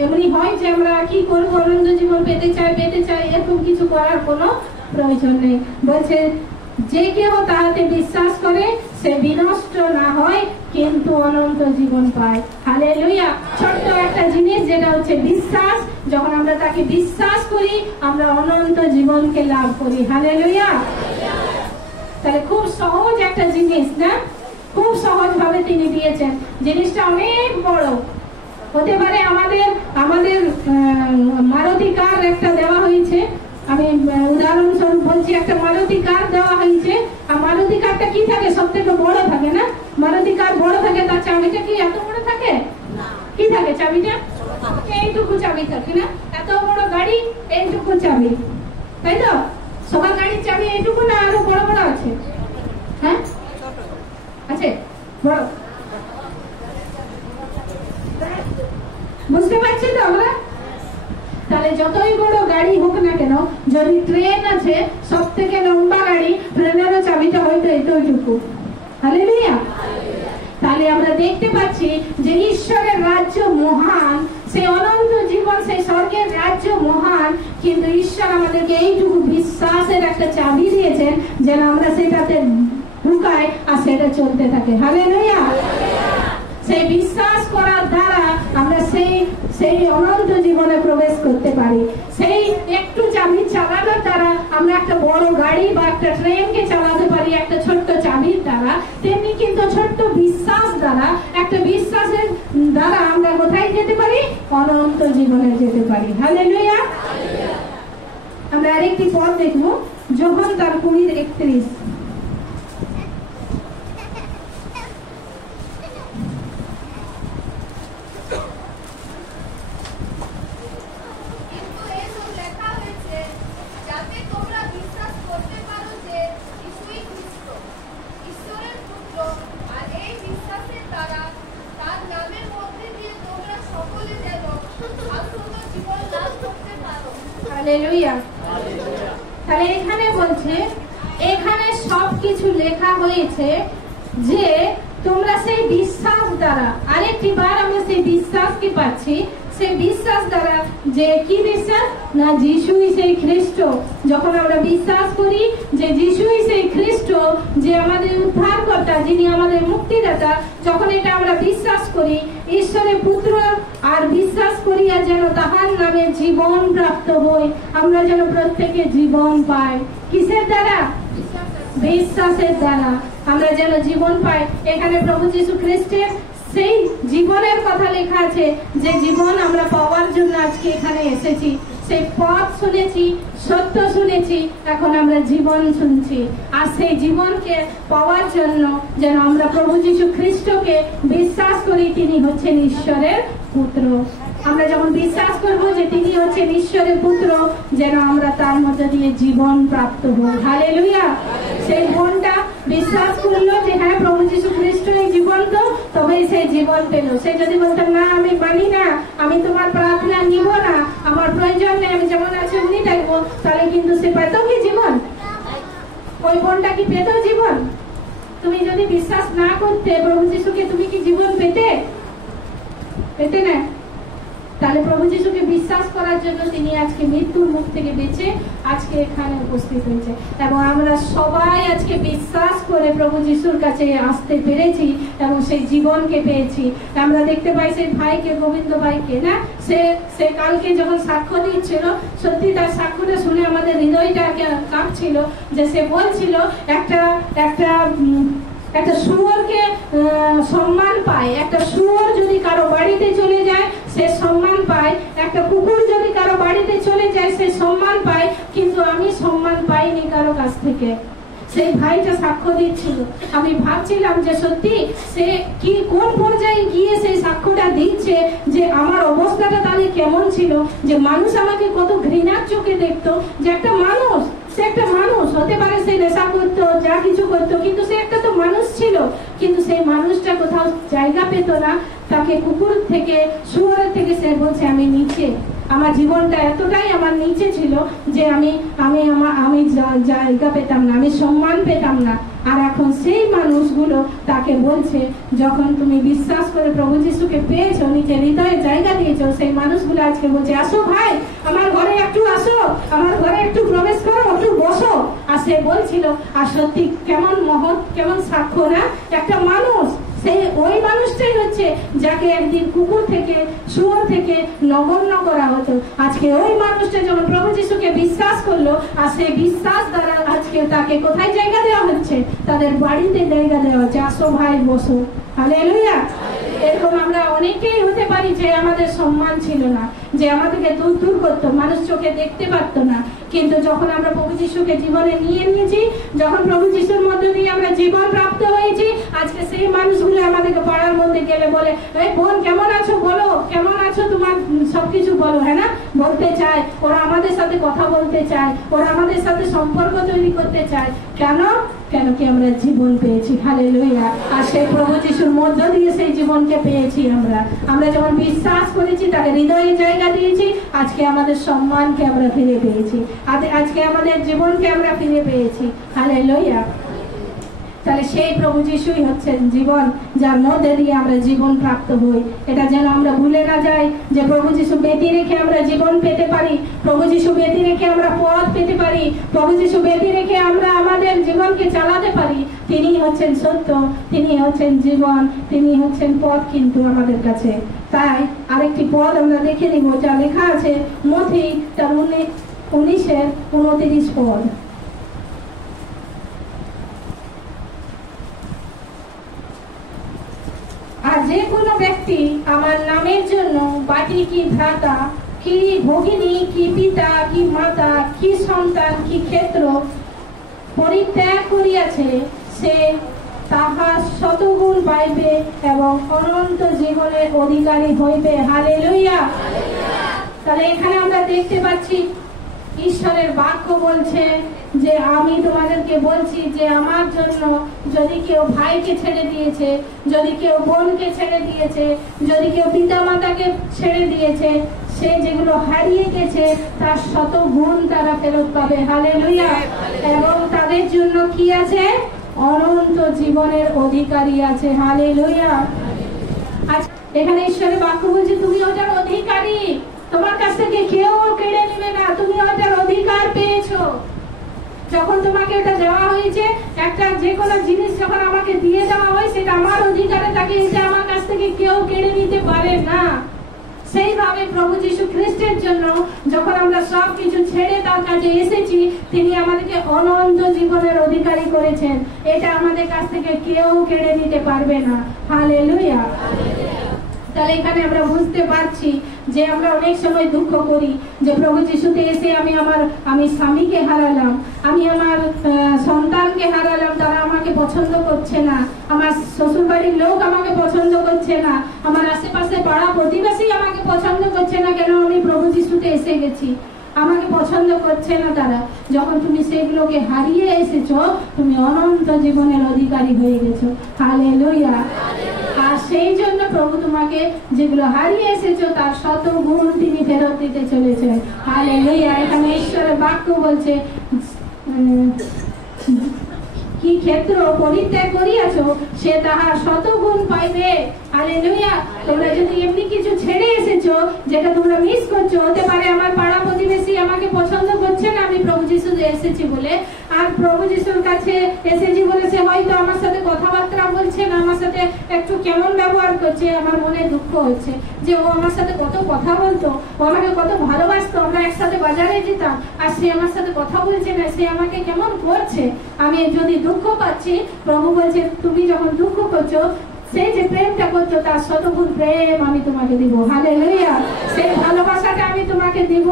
এমনি হয় যে আমরা কি করবো, অনন্ত জীবন পেতে চাই এরকম কিছু করার কোনো প্রয়োজন নেই। বলছে যে কেউ তাহাতে বিশ্বাস করে সে বিনষ্ট না হয় কিন্তু অনন্ত জীবন পায়। হালেলুয়া। ছোট্ট একটা জিনিস যেটা হচ্ছে বিশ্বাস, যখন আমরা তাকে বিশ্বাস করি আমরা অনন্ত জীবনকে লাভ করি। হালেলুয়া। তাহলে খুব সহজ একটা জিনিস না, খুব সহজ ভাবে তিনি দিয়েছেন। জিনিসটা অনেক বড় হতে পারে। আমাদের মারুতি কার একটা দেওয়া হয়েছে, আমি উদাহরণস্বরূপ বলছি, একটা মারুতি কার দেওয়া হয়েছে। আর মারুতি কারটা কি থাকে, সব থেকে বড় থাকে না? মারুতি কার বড় থাকে, তার চাবিটা কি এত বড় থাকে? কি থাকে চাবিটা? এইটুকু চাবি থাকে না? এত বড় গাড়ি এইটুকু চাবি, তাই তো? সবার গাড়ির চাবি এইটুকু না আরো বড় বড় আছে? হ্যাঁ আছে বড়, বুঝতে পারছি তো আমরা? তাহলে যতই বড় গাড়ি হোক না কেন, যদি ট্রেন আছে সব থেকে লম্বা গাড়ি, ট্রেনেরও চাবিটা হয়তো এইটুকু। হালেলুয়া। তাহলে আমরা দেখতে পাচ্ছি যে ঈশ্বরের রাজ্য মহান, সেই অনন্ত জীবন, সেই স্বর্গের রাজ্য মহান, কিন্তু ঈশ্বর আমাদেরকে এইটুকু বিশ্বাসের একটা চাবি দিয়েছেন যেন আমরা সেটাতে ঢুকাই আর সেটা চলতে থাকে। হালেলুয়া। সেই বিশ্বাস করার দ্বারা আমরা সেই অনন্ত জীবনে প্রবেশ করতে পারি। সেই একটু চাবি চালানোর দ্বারা আমরা একটা বড় গাড়ি বা একটা ট্রেনকে চালাতে পারি একটা ছোট্ট চাবির দ্বারা। তেমনি কিন্তু ছোট্ট বিশ্বাস দ্বারা, একটা বিশ্বাসের দ্বারা আমরা কোথায় যেতে পারি? অনন্ত জীবনে যেতে পারি। হালেলুয়া। আমরা আরেকটি পদ দেখবো, যোহান তার 20:31। তাহলে এখানে বলছে, এখানে সবকিছু লেখা হয়েছে যে তোমরা সেই বিশ্বাস দ্বারা, আরেকটি বার আমরা সেই বিশ্বাসকে পাচ্ছি, সেই বিশ্বাস দ্বারা, যে কি বিশ্বাস না যিশুই সেই খ্রিস্ট। যখন আমরা বিশ্বাস করি যে যিশুই সেই খ্রিস্ট, যে আমাদের উদ্ধারকর্তা, যিনি আমাদের মুক্তিদাতা, যখন এটা আমরা বিশ্বাস করি ঈশ্বরের পুত্র, আর বিশ্বাস করিয়া যেন তাহার নামে জীবন প্রাপ্ত হই, আমরা যেন প্রত্যেকে জীবন পাই। কিসের দ্বারা? বিশ্বাসের দ্বারা আমরা যেন জীবন পাই। এখানে প্রভু যীশু খ্রিস্টের সেই জীবনের কথা লেখা আছে, যে জীবন আমরা পাওয়ার জন্য আজকে এখানে এসেছি। সেই পথ শুনেছি, সত্য শুনেছি, এখন আমরা জীবন শুনছি। আর সেই জীবনকে পাওয়ার জন্য যেন আমরা প্রভু যীশু খ্রিস্টকে বিশ্বাস করি, তিনি হচ্ছেন ঈশ্বরের পুত্র। আমরা যখন বিশ্বাস করবো যে তিনি হচ্ছেন ঈশ্বরের পুত্র, যেন আমরা তার মধ্যে দিয়ে জীবন প্রাপ্ত হই। হালেলুয়া। সেই মনটা বিশ্বাস করলো যে হ্যাঁ প্রভু যীশু খ্রিস্ট এই জীবন্ত, তবেই সেই জীবন পেল। সে যদি বলতেন না আমি মানি না, আমি তোমার প্রার্থনা নিব না, আমার প্রয়োজন নেই, আমি যেমন আছি এমনি থাকবো, তাহলে কিন্তু সে পেত কি জীবন? ওই মনটা কি পেত জীবন? তুমি যদি বিশ্বাস না করতে প্রভু যীশুকে, তুমি কি জীবন পেতে না? তাহলে প্রভু যীশুকে বিশ্বাস করার জন্য তিনি আজকে মৃত্যুর মুখ থেকে বেঁচে আজকে এখানে উপস্থিত হয়েছে, এবং আমরা সবাই আজকে বিশ্বাস করে প্রভু যীশুর কাছে আসতে পেরেছি এবং সেই জীবনকে পেয়েছি। আমরা দেখতে পাই সেই ভাইকে, গোবিন্দ ভাইকে না, সে কালকে যখন সাক্ষ্য দিচ্ছিল, সত্যি তার সাক্ষ্যটা শুনে আমাদের হৃদয়টা কাঁপছিল, যে সে বলছিল একটা শুয়োরকে সম্মান পায়, একটা শুয়োর যদি কারো বাড়িতে চলে যায় সে সম্মান পায়, একটা কুকুর যদি কারো বাড়িতে চলে যায় সে সম্মান পায়, কিন্তু আমি সম্মান পাইনি কারো কাছ থেকে। সেই ভাইটা সাক্ষ্য দিচ্ছিল, আমি ভাবছিলাম যে সত্যি সে কি কোন পর্যায়ে গিয়ে সেই সাক্ষ্যটা দিচ্ছে, যে আমার অবস্থাটা তাহলে কেমন ছিল, যে মানুষ আমাকে কত ঘৃণার চোখে দেখতো, যে একটা মানুষ, সে একটা মানুষ হতে পারে, সে নেশা করতো, যা কিছু করতো, কিন্তু সে একটা তো মানুষ ছিল, কিন্তু সেই মানুষটা কোথাও জায়গা পেত না, তাকে কুকুর থেকে, শুয়োরের থেকে সে বলছে আমি নিচে, আমার জীবনটা এতটাই আমার নিচে ছিল যে আমি জায়গা পেতাম না, আমি সম্মান পেতাম না। আর এখন সেই মানুষগুলো তাকে বলছে, যখন তুমি বিশ্বাস করে প্রভু যীশুকে পেয়েছো, নিজের হৃদয়ে জায়গা দিয়েছো, সেই মানুষগুলো আজকে বলছে আসো ভাই, আমার ঘরে একটু আসো, আমার ঘরে একটু প্রবেশ করো, একটু বসো। আর সে বলছিল, আর সত্যি কেমন মহৎ, কেমন সাক্ষ্য না, একটা মানুষ সেই ওই মানুষটাই হচ্ছে যাকে একদিন কুকুর থেকে শুয়োর থেকে নগণ্য করা হতো। আজকে ওই মানুষটা যখন প্রভু যিশুকে বিশ্বাস করলো, আর সেই বিশ্বাস দ্বারা আজকে তাকে কোথায় জায়গা দেওয়া হচ্ছে? তাদের বাড়িতে জায়গা দেওয়া হচ্ছে। আসো ভাই, বসো। হালেলুয়া। এরকম আমরা অনেকেই হতে পারি যে আমাদের সম্মান ছিল না, যে আমাদেরকে দূর দূর করতো, মানুষ চোখে দেখতে পারতো না। কিন্তু যখন আমরা প্রভু যিশুকে জীবনে নিয়ে নিয়েছি, যখন প্রভু যিশুর মধ্যে দিয়ে আমরা জীবন প্রাপ্ত হয়েছি, আজকে সেই মানুষগুলো আমাদেরকে পাড়ার মধ্যে গেলে বলে, এই বোন কেমন আছো, বলো কেমন আছো, তোমার সবকিছু বলো, হ্যাঁ না, বলতে চায়। ওরা আমাদের সাথে কথা বলতে চায়, ওরা আমাদের সাথে সম্পর্ক তৈরি করতে চায়। কেন? কেন কি আমরা জীবন পেয়েছি। হালেলুয়া। আর সেই প্রভু যিশুর মধ্য দিয়ে সেই জীবনকে পেয়েছি আমরা যখন বিশ্বাস করেছি, তাকে হৃদয়ে জায়গা দিয়েছি, আজকে আমাদের সম্মানকে আমরা ফিরে পেয়েছি, আজকে আমাদের জীবনকে আমরা ফিরে পেয়েছি। হালেলুয়া। তাহলে সেই প্রভু যিশুই হচ্ছেন জীবন, যার মধ্যে দিয়ে আমরা জীবন প্রাপ্ত হই। এটা যেন আমরা ভুলে না যাই যে প্রভু যিশু বেঁধে রেখে আমরা জীবন পেতে পারি, প্রভু যিশু বেঁধে রেখে আমরা পথ পেতে পারি, প্রভু যিশু বেঁধে রেখে আমরা আমাদের জীবনকে চালাতে পারি। তিনি হচ্ছেন সত্য, তিনি হচ্ছেন জীবন, তিনি হচ্ছেন পথ কিন্তু আমাদের কাছে। তাই আরেকটি পদ আমরা দেখে নিব, যা লেখা আছে মথি তার 19:29 পদ। আর যে কোনো ব্যক্তি আমার নামের জন্য বাটি কি ভ্রাতা কি ভগিনী কি পিতা কি মাতা কি সন্তান কি ক্ষেত্র পরিত্যাগ করিয়াছে, সে তাহা শতগুণ পাইবে এবং অনন্ত জীবনের অধিকারী হইবে। হালেলুয়া। তাহলে এখানে আমরা দেখতে পাচ্ছি ঈশ্বরের বাক্য বলছে যে আমি তোমাদেরকে বলছি যে আমার জন্য যদি কেউ ভাইকে ছেড়ে দিয়েছে, যদি কেউ বোনকে ছেড়ে দিয়েছে, যদি কেউ পিতা মাতাকে ছেড়ে দিয়েছে, সে যেগুলো হারিয়ে গেছে তার 100 গুণ তারা ফেরত পাবে। হালেলুয়া। এবং তাদের জন্য কি আছে? অনন্ত জীবনের অধিকারী আছে। হালেলুয়া। এখানে ঈশ্বরের বাক্য বলছে তুমি ওটার অধিকারী, তোমার কাছ থেকে কেউ কেড়ে নেবে না, তুমি ওটার অধিকার পেয়েছো। যখন তোমাকে এটা দেওয়া হয়েছে, একটা যে কোনো জিনিস যখন আমাকে দিয়ে দেওয়া হয়, সেটা আমার অধিকারে থাকে, এটা আমার কাছ থেকে কেউ কেড়ে নিতে পারে না। সেইভাবে প্রভু যীশু খ্রিস্টের জন্য যখন আমরা সব কিছু ছেড়ে তার কাছে এসেছি, তিনি আমাদেরকে অনন্ত জীবনের অধিকারী করেছেন। এটা আমাদের কাছ থেকে কেউ কেড়ে নিতে পারবে না। হালেলুয়া। তাহলে এখানে আমরা বুঝতে পারছি যে আমরা অনেক সময় দুঃখ করি যে প্রভু যিশুতে এসে আমি স্বামীকে হারালাম, আমি আমার সন্তানকে হারালাম, তারা আমাকে পছন্দ করছে না, আমার শ্বশুর বাড়ির লোক আমাকে পছন্দ করছে না, আমার আশেপাশে পাড়া প্রতিবেশী আমাকে পছন্দ করছে না। কেন? আমি প্রভু যিশুতে এসে গেছি, আমাকে পছন্দ করছে না তারা। যখন তুমি সেগুলোকে হারিয়ে এসেছো, তুমি অনন্ত জীবনের অধিকারী হয়ে গেছো। হালেলুয়া। আর সেই জন্য প্রভু তোমাকে যেগুলো হারিয়ে এসেছো তার 100 গুণ তিনি ফেরত দিতে চলেছেন। হালেলুয়া। এখানে ঈশ্বরের বাক্য বলছে কি ক্ষেত্র পরিত্যাগ করিয়াছো, সে তাহার 100 গুণ পাইবে। হালেলুয়া। তোমরা যদি এমনি কিছু ছেড়ে এসেছো যেটা তোমরা মিস করছো, হতে পারে আমার পাড়া প্রতিবেশী আমাকে পছন্দ করছে না আমি প্রভু যিশু এসেছি বলে, আর প্রভু যিশুর কাছে এসেছি বলে সে হয়তো আমার সাথে কথাবার্তা বলছে না, আমার সাথে একটু কেমন ব্যবহার করছে, আমার মনে দুঃখ হচ্ছে যে ও আমার সাথে কত কথা বলতো, ও আমাকে কত ভালোবাসতো, আমরা একসাথে বাজারে যেতাম, আর সে আমার সাথে কথা বলছে না, সে আমাকে কেমন করছে। আমি যদি দুঃখ পাচ্ছি, প্রভু বলছে তুমি যখন দুঃখ করছো, সেই যে প্রেমটা করছো তার 100 গুণ প্রেম আমি তোমাকে দিব। হালেলুয়া। সেই ভালোবাসাটা আমি তোমাকে দিব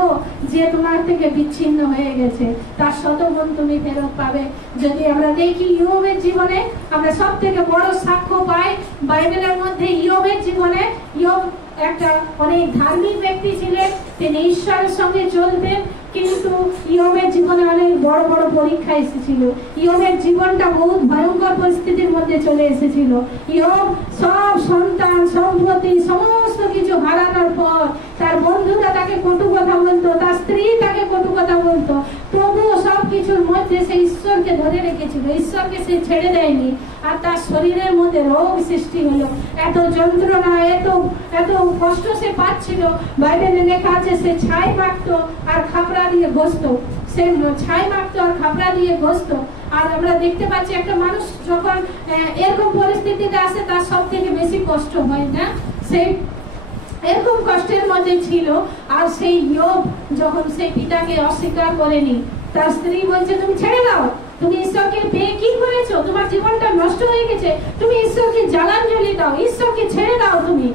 যে তোমার থেকে বিচ্ছিন্ন হয়ে গেছে, তার 100 গুণ তুমি ফেরত পাবে। যদি আমরা দেখি ইয়োবের জীবনে, আমরা সব থেকে বড় সাক্ষ্য পাই বাইবেলের মধ্যে ইয়োবের জীবনে। ইয়োব একটা অনেক ধার্মিক ব্যক্তি ছিলেন, তিনি ঈশ্বরের সঙ্গে চলতেন, কিন্তু ইয়োবের জীবনে অনেক বড় বড় পরীক্ষা এসেছিল। ইয়োবের জীবনটা বহুত ভয়ঙ্কর পরিস্থিতির মধ্যে চলে এসেছিল। ইয়োব সব সন্তান সম্পত্তি সমস্ত কিছু হারানোর পর তার বন্ধুরা তাকে কটু কথা বলতো, তার স্ত্রী তাকে কটু কথা বলতো, তবুও সব কিছুর মধ্যে সে ঈশ্বরকে ধরে রেখেছিল, ঈশ্বরকে সে ছেড়ে দেয়নি। আর তার শরীরের মধ্যে রোগ সৃষ্টি হলো, এত যন্ত্রণা, এত কষ্ট সে পাচ্ছিল। বাইবেলে লেখা আছে সে ছাই মাখতো আর খাপড়া দিয়ে ঘষতো, সে ছাই মাখতো আর খাপড়া দিয়ে ঘষতো। আর আমরা দেখতে পাচ্ছি একটা মানুষ যখন এরকম পরিস্থিতিতে আসে তার সব থেকে বেশি কষ্ট হয় না, সেই এরকম কষ্টের মধ্যে ছিল। আর সেই ইয়োব যখন সেই পিতাকে অস্বীকার করেনি, তার স্ত্রী বলছে তুমি ছেড়ে দাও, তুমি ঈশ্বরকে পেয়ে কি করেছো, তোমার জীবনটা নষ্ট হয়ে গেছে, তুমি ঈশ্বরকে জ্বালাঞ্জলি দাও, ঈশ্বরকে ছেড়ে দাও, তুমি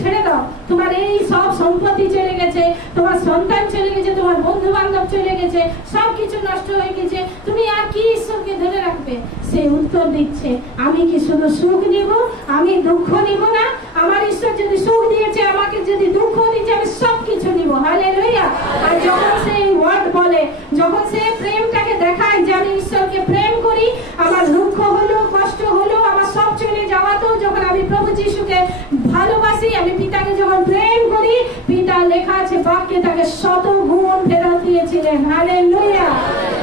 ছেড়ে দাও, তোমার এই সব সম্পত্তি চলে গেছে, তোমার সন্তান চলে গেছে, তোমার বন্ধু বান্ধব চলে গেছে, সবকিছু নষ্ট হয়ে গেছে, তুমি আর কি ঈশ্বরকে ধরে রাখবে। সে উত্তর দিচ্ছে আমি কি শুধু সুখ নিব, আমি দুঃখ নিব না? আমার ঈশ্বর যদি সুখ দিয়েছে, আমাকে যদি দুঃখ দিয়েছে, আমি সবকিছু নিব। হালেলুয়া। আর যখন সে ওয়ার্ড বলে, যখন সে প্রেমটাকে দেখায় যে আমি ঈশ্বরকে প্রেম করি, আমার দুঃখ হলো, কষ্ট হলো, আমার সব চলে যাওয়াতেও যখন আমি প্রভু যিশুকে ভালোবাসি, আমি পিতাকে যখন প্রেম করি, পিতা লেখা আছে বাক্যে তাকে 100 গুণ ফেরত দিয়েছিলেন। হালেলুয়া।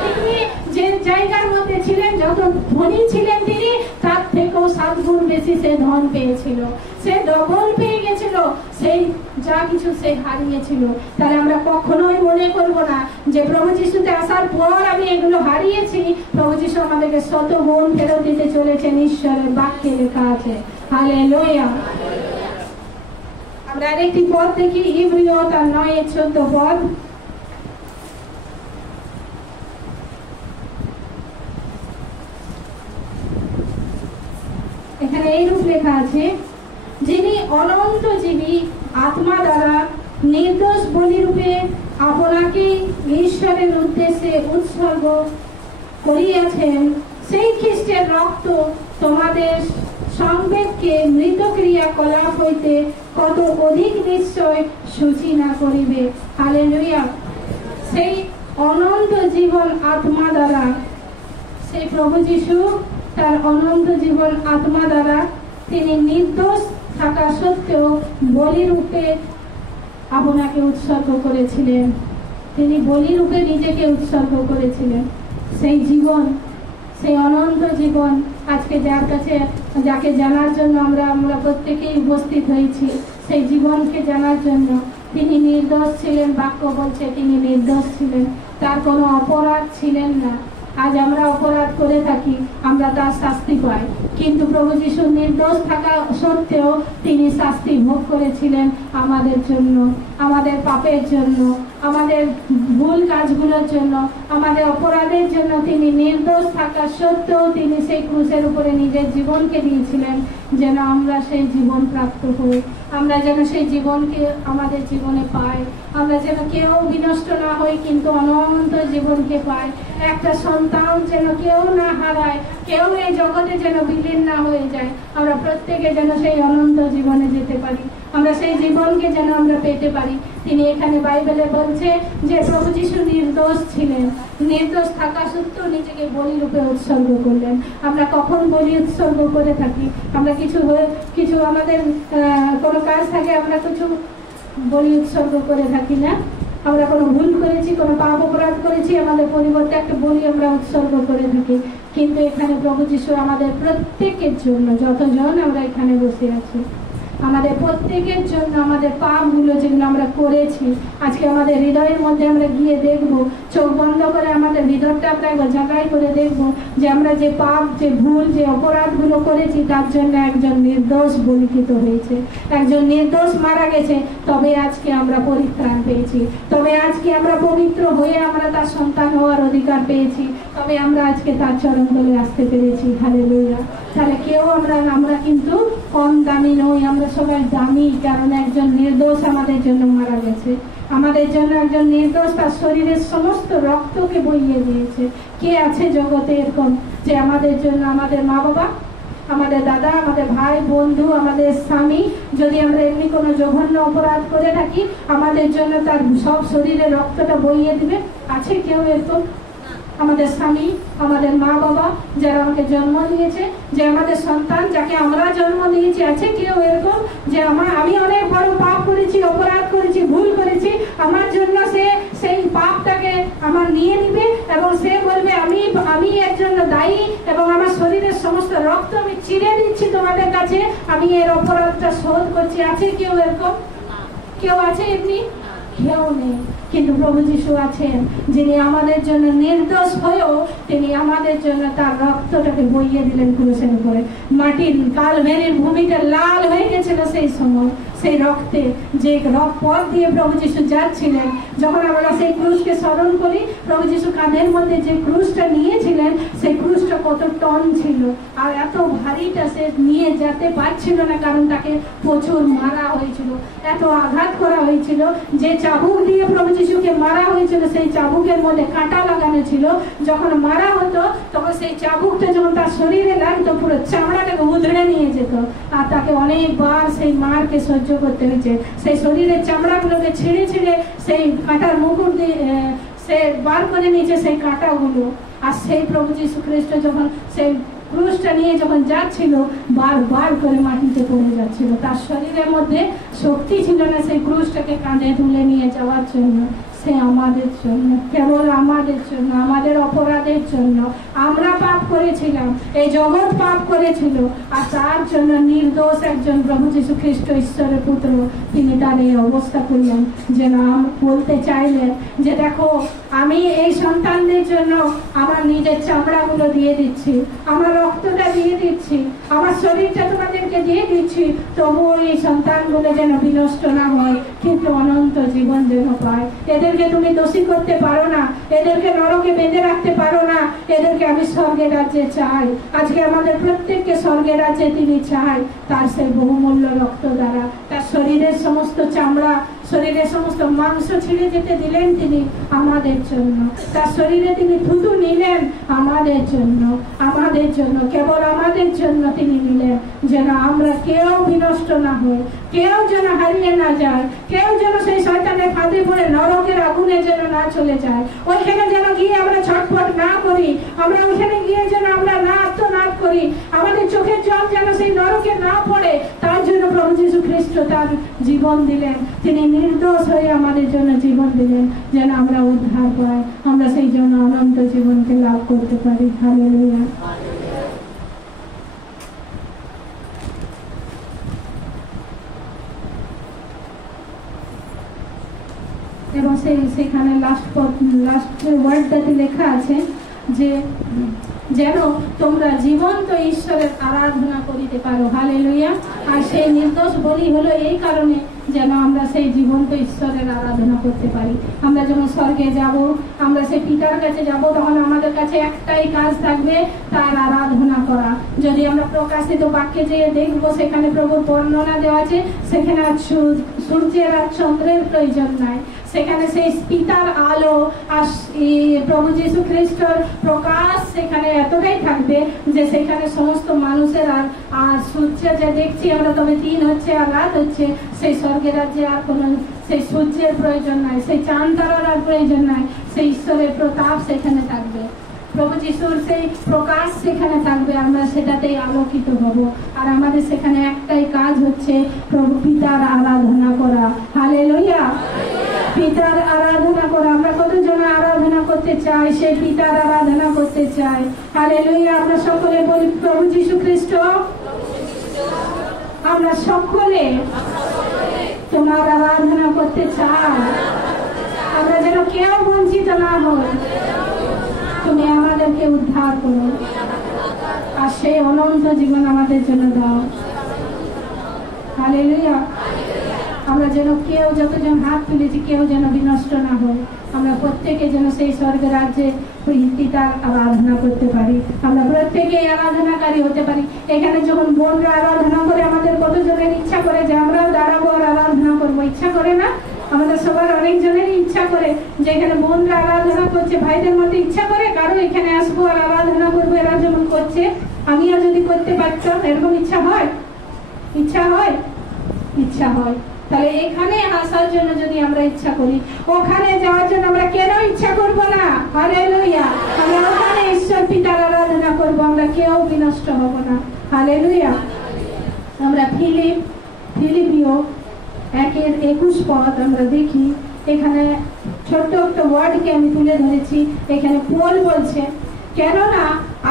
তিনি যে জায়গার মধ্যে ছিলেন, যত ধনী ছিলেন তিনি, তার থেকেও 7 গুণ বেশি সে ধন পেয়েছিল, সে ডবল পেয়ে গেছিল সেই যা কিছু সে হারিয়েছিল। তাহলে আমরা কখনোই মনে করব না যে প্রভু যিশুতে আসার পর আমি এগুলো হারিয়েছি। প্রভু যিশু আমাদেরকে 100 গুণ ফেরত দিতে চলেছেন, ঈশ্বরের বাক্যে লেখা আছে। হালেলুয়া। আমরা আরেকটি পদ দেখি, ইব্রিয় তার 9:14 পদ। এখানে এইরূপ লেখা আছে, যিনি অনন্ত জীবী আত্মা দ্বারা নির্দোষ বলিরূপে আপনাকে ঈশ্বরের উদ্দেশ্যে উৎসর্গ করিয়াছেন, সেই খ্রিস্টের রক্ত তোমাদের সংবেদকে মৃত ক্রিয়াকলাপ হইতে কত অধিক নিশ্চয় সূচি না করিবে। হালেলুয়া। সেই অনন্ত জীবন আত্মা দ্বারা, সেই প্রভু যিশু তার অনন্ত জীবন আত্মা দ্বারা তিনি নির্দোষ থাকা সত্ত্বেও বলিরূপে আপনাকে উৎসর্গ করেছিলেন। তিনি বলিরূপে নিজেকে উৎসর্গ করেছিলেন। সেই জীবন, সেই অনন্ত জীবন আজকে যার কাছে, যাকে জানার জন্য আমরা প্রত্যেকেই উপস্থিত হয়েছি, সেই জীবনকে জানার জন্য। তিনি নির্দোষ ছিলেন, বাক্য বলছে তিনি নির্দোষ ছিলেন, তার কোনো অপরাধ ছিলেন না। আজ আমরা অপরাধ করে থাকি, আমরা তার শাস্তি পাই, কিন্তু প্রভু যিশু নির্দোষ থাকা সত্ত্বেও তিনি শাস্তি ভোগ করেছিলেন আমাদের জন্য, আমাদের পাপের জন্য, আমাদের ভুল কাজগুলোর জন্য, আমাদের অপরাধের জন্য। তিনি নির্দোষ থাকা সত্ত্বেও তিনি সেই ক্রুশের উপরে নিজের জীবনকে দিয়েছিলেন, যেন আমরা সেই জীবন প্রাপ্ত হই, আমরা যেন সেই জীবনকে আমাদের জীবনে পাই, আমরা যেন কেউ বিনষ্ট না হই কিন্তু অনন্ত জীবনকে পাই। একটা সন্তান যেন কেউ না হারায়, কেউ এই জগতে যেন বিলীন না হয়ে যায়, আমরা প্রত্যেকে যেন সেই অনন্ত জীবনে যেতে পারি, আমরা সেই জীবনকে যেন আমরা পেতে পারি। তিনি এখানে বাইবেলে বলছে যে প্রভু যিশু নির্দোষ ছিলেন, নির্দোষ থাকা সত্ত্বেও নিজেকে বলিরূপে উৎসর্গ করলেন। আমরা কখন বলি উৎসর্গ করে থাকি? আমরা কিছু আমাদের কোনো কাজ থাকে, আমরা কিছু বলি উৎসর্গ করে থাকি না? আমরা কোনো ভুল করেছি, কোনো পাপ অপরাধ করেছি, আমাদের পরিবর্তে একটা বলি আমরা উৎসর্গ করে থাকি। কিন্তু এখানে প্রভু যিশু আমাদের প্রত্যেকের জন্য, যতজন আমরা এখানে বসে আছি, আমাদের প্রত্যেকের জন্য আমাদের পাপগুলো যেগুলো আমরা করেছি, আজকে আমাদের হৃদয়ের মধ্যে আমরা গিয়ে দেখব, চোখ বন্ধ করে আমাদের হৃদয়টা আমরা একবার যাচাই করে দেখব যে আমরা যে পাপ, যে ভুল, যে অপরাধগুলো করেছি তার জন্য একজন নির্দোষ বলিখিত হয়েছে, একজন নির্দোষ মারা গেছে, তবে আজকে আমরা পরিত্রাণ পেয়েছি, তবে আজকে আমরা পবিত্র হয়ে আমরা তার সন্তান হওয়ার অধিকার পেয়েছি, তবে আমরা আজকে তার চরণ তলে আসতে পেরেছি। হালেলুয়া। তাহলে কেউ আমরা কিন্তু কম দামি নই, আমরা সবাই দামি, কারণ একজন নির্দোষ আমাদের জন্য মারা গেছে, আমাদের জন্য একজন নির্দোষ তার শরীরের সমস্ত রক্তকে বইয়ে দিয়েছে। কে আছে জগতে এরকম যে আমাদের জন্য, আমাদের মা বাবা, আমাদের দাদা, আমাদের ভাই, বন্ধু, আমাদের স্বামী, যদি আমরা এমনি কোনো জঘন্য অপরাধ করে থাকি, আমাদের জন্য তার সব শরীরের রক্তটা বইয়ে দিবে? আছে কেউ এরকম? আমাদের স্বামী, আমাদের মা বাবা, যারা আমাকে জন্ম দিয়েছে, যে আমাদের সন্তান যাকে আমরা জন্ম দিয়েছি, আছে কেউ এরকম যে আমি অনেক বড় পাপ করেছি, অপরাধ করেছি, ভুল করেছি, আমার জন্য সে সেই পাপটাকে আমার নিয়ে নিবে এবং সে বলবে আমি এর জন্য দায়ী এবং আমার শরীরের সমস্ত রক্ত আমি চিরে দিচ্ছি তোমাদের কাছে, আমি এর অপরাধটা শোধ করছি? আছে কেউ এরকম? কেউ আছে এমনি? কেউ নেই। কিন্তু প্রভু যিশু আছেন যিনি আমাদের জন্য নির্দোষ হয়েও তিনি আমাদের জন্য তার রক্তটাকে বইয়ে দিলেন ক্রুশের উপরে। মাটির কালভেরির ভূমিটা লাল হয়ে গেছিল সেই সময়, সেই রক্তে যে পথ দিয়ে প্রভু যিশু যাচ্ছিলেন। যখন আমরা সেই ক্রুশকে স্মরণ করি, প্রভু যিশু কাঁধের মধ্যে যে ক্রুশটা নিয়েছিলেন সেই ক্রুশটা কত টন ছিল, আর এত ভারীটা সে নিয়ে যেতে পারছিল না, কারণ তাকে প্রচুর মারা হয়েছিল, এত আঘাত করা হয়েছিল। যে চাবুক দিয়ে প্রভু যিশুকে মারা হয়েছিল সেই চাবুকের মধ্যে কাঁটা লাগানো ছিল। যখন মারা হতো তখন সেই চাবুকটা যখন তার শরীরে লাগতো পুরো চামড়াটাকে উধড়ে নিয়ে যেত, আর তাকে অনেকবার সেই মারকে সহ্য করতে হয়েছে। সেই শরীরের চামড়াগুলোকে ছিঁড়ে ছিঁড়ে সেই কাঁটার মুকুট দিয়ে সে বার করে নিয়েছে সেই কাঁটাগুলো। আর সেই প্রভু যীশু খ্রিস্ট যখন সেই ক্রুশটা নিয়ে যখন যাচ্ছিল, বারবার করে মাটিতে পড়ে যাচ্ছিল, তার শরীরের মধ্যে শক্তি ছিল না সেই ক্রুশটাকে কাঁধে তুলে নিয়ে যাওয়ার জন্য। সে আমাদের জন্য, কেবল আমাদের জন্য, আমাদের অপরাধের জন্য আমরা পাপ করেছিলাম, এই জগৎ পাপ করেছিল, আর তার জন্য নির্দোষ একজন প্রভু যীশু খ্রিস্ট ঈশ্বরের পুত্র তিনি তার এই অবস্থা করলেন। যে নাম বলতে চাইলেন যে দেখো আমি এই সন্তানদের জন্য আমার নিজের চামড়াগুলো দিয়ে দিচ্ছি, আমার রক্তটা দিয়ে দিচ্ছি, আমার শরীরটা তোমাদেরকে দিয়ে দিচ্ছি, তবুও এই সন্তানগুলো যেন বিনষ্ট না হয়, কিন্তু অনন্ত জীবন যেন পায়। এদেরকে তুমি দোষী করতে পারো না, এদেরকে নরকে বেঁধে রাখতে পারো না, এদেরকে আমি স্বর্গের রাজ্যে চাই। আজকে আমাদের প্রত্যেককে স্বর্গের রাজ্যে তিনি চাই, তার সেই বহুমূল্য রক্ত দ্বারা তার শরীরের সমস্ত চামড়া, শরীরের সমস্ত মাংস ছিঁড়ে যেতে দিলেন তিনি আমাদের জন্য, তার শরীরে তিনি থুতু নিলেন আমাদের জন্য, আমাদের জন্য, কেবল আমাদের জন্য তিনি নিলেন, যেন আমরা কেউ বিনষ্ট না হই, কেউ যেন হারিয়ে না যায়, কেউ যেন সেই শয়তানের ফাঁদে পড়ে নরকের আগুনে যেন না চলে যায়, ওইখানে যেন গিয়ে আমরা ছটফট না করি, আমরা ওইখানে গিয়ে যেন আমরা না আত্মনাদ করি, আমাদের চোখের জল যেন সেই নরকে না পড়ে, তার জন্য প্রভু যীশু খ্রিস্ট তার জীবন দিলেন। তিনি নির্দোষ হয়ে আমাদের জন্য জীবন দিলেন, যেন আমরা উদ্ধার পাই, আমরা সেই জন্য অনন্ত জীবনকে লাভ করতে পারি। হালেলুয়া। এবং সেখানে লাস্ট ওয়ার্ডটাতে লেখা আছে যে যেন তোমরা জীবন্ত ঈশ্বরের আরাধনা করিতে পারো। হালেলুয়া। আর সেই নির্দোষ বলি হলো এই কারণে যেন আমরা সেই জীবন্ত ঈশ্বরের আরাধনা করতে পারি। আমরা যখন স্বর্গে যাব, আমরা সেই পিতার কাছে যাব, তখন আমাদের কাছে একটাই কাজ থাকবে, তার আরাধনা করা। যদি আমরা প্রকাশিত বাক্যে যেয়ে দেখবো, সেখানে প্রভুর বর্ণনা দেওয়া আছে, সেখানে আর সূর্যের আর চন্দ্রের প্রয়োজন নাই, সেখানে সেই পিতার আলো আর প্রভু যীশু খ্রিস্টর প্রকাশ সেখানে এতটাই থাকবে যে সেখানে সমস্ত মানুষের আর সূর্য যে দেখছি আমরা, তবে দিন হচ্ছে আর রাত হচ্ছে, সেই স্বর্গের রাজ্যে আর কোনো সেই সূর্যের প্রয়োজন নাই, সেই চাঁদ তারার আর প্রয়োজন নাই, সেই ঈশ্বরের প্রতাপ সেখানে থাকবে, প্রভু যিশুর সেই প্রকাশ সেখানে থাকবে, আমরা সেটাতেই আলোকিত হব। আর আমাদের সেখানে একটাই কাজ হচ্ছে প্রভু পিতার আরাধনা করা। হালেলুয়া। পিতার আরাধনা করা। আমরা কতজন আরাধনা করতে চাই, সেই পিতার আরাধনা করতে চাই। হালেলুয়া। আমরা সকলে বলি প্রভু যীশু খ্রিস্ট, আমরা সকলে তোমার আরাধনা করতে চাই, আমরা যেন কেউ বঞ্চিত না হই, তুমি আমাদেরকে উদ্ধার করো, আর সেই অনন্ত জীবন আমাদের জন্য দাও। হালেলুয়া। আমরা যেন কেউ, যতজন হাত তুলেছি, কেউ যেন বিনষ্ট না হয়, আমরা প্রত্যেকে যেন সেই স্বর্গের রাজ্যে পিতার আরাধনা করতে পারি, আমরা প্রত্যেকে আরাধনাকারী হতে পারি। এখানে যখন বোনরা আরাধনা করে, আমাদের কতজনের ইচ্ছা করে যে আমরাও দাঁড়াবো আর আরাধনা করবো, ইচ্ছা করে না? আমাদের সবার অনেকজনেরই ইচ্ছা করে যে এখানে বোনরা আরাধনা করছে, ভাইদের মধ্যে ইচ্ছা করে কারো এখানে আসবো আর আরাধনা করবো, এরা যেমন করছে আমিও যদি করতে পারতাম, এরকম ইচ্ছা হয়? ইচ্ছা হয়? ইচ্ছা হয়। তাহলে এখানে আসার জন্য যদি আমরা ইচ্ছা করি, ওখানে যাওয়ার জন্য আমরা কেন ইচ্ছা করব না? হালেলুয়া। আমরা ওখানে ঈশ্বর পিতার আরাধনা করবো, আমরা কেউ বিনষ্ট হব না। হালেলুয়া। আমরা ফিলিপিও 1:21 আমরা দেখি, এখানে ছোট্ট একটা ওয়ার্ডকে আমি তুলে ধরেছি। এখানে পৌল বলছে, কেননা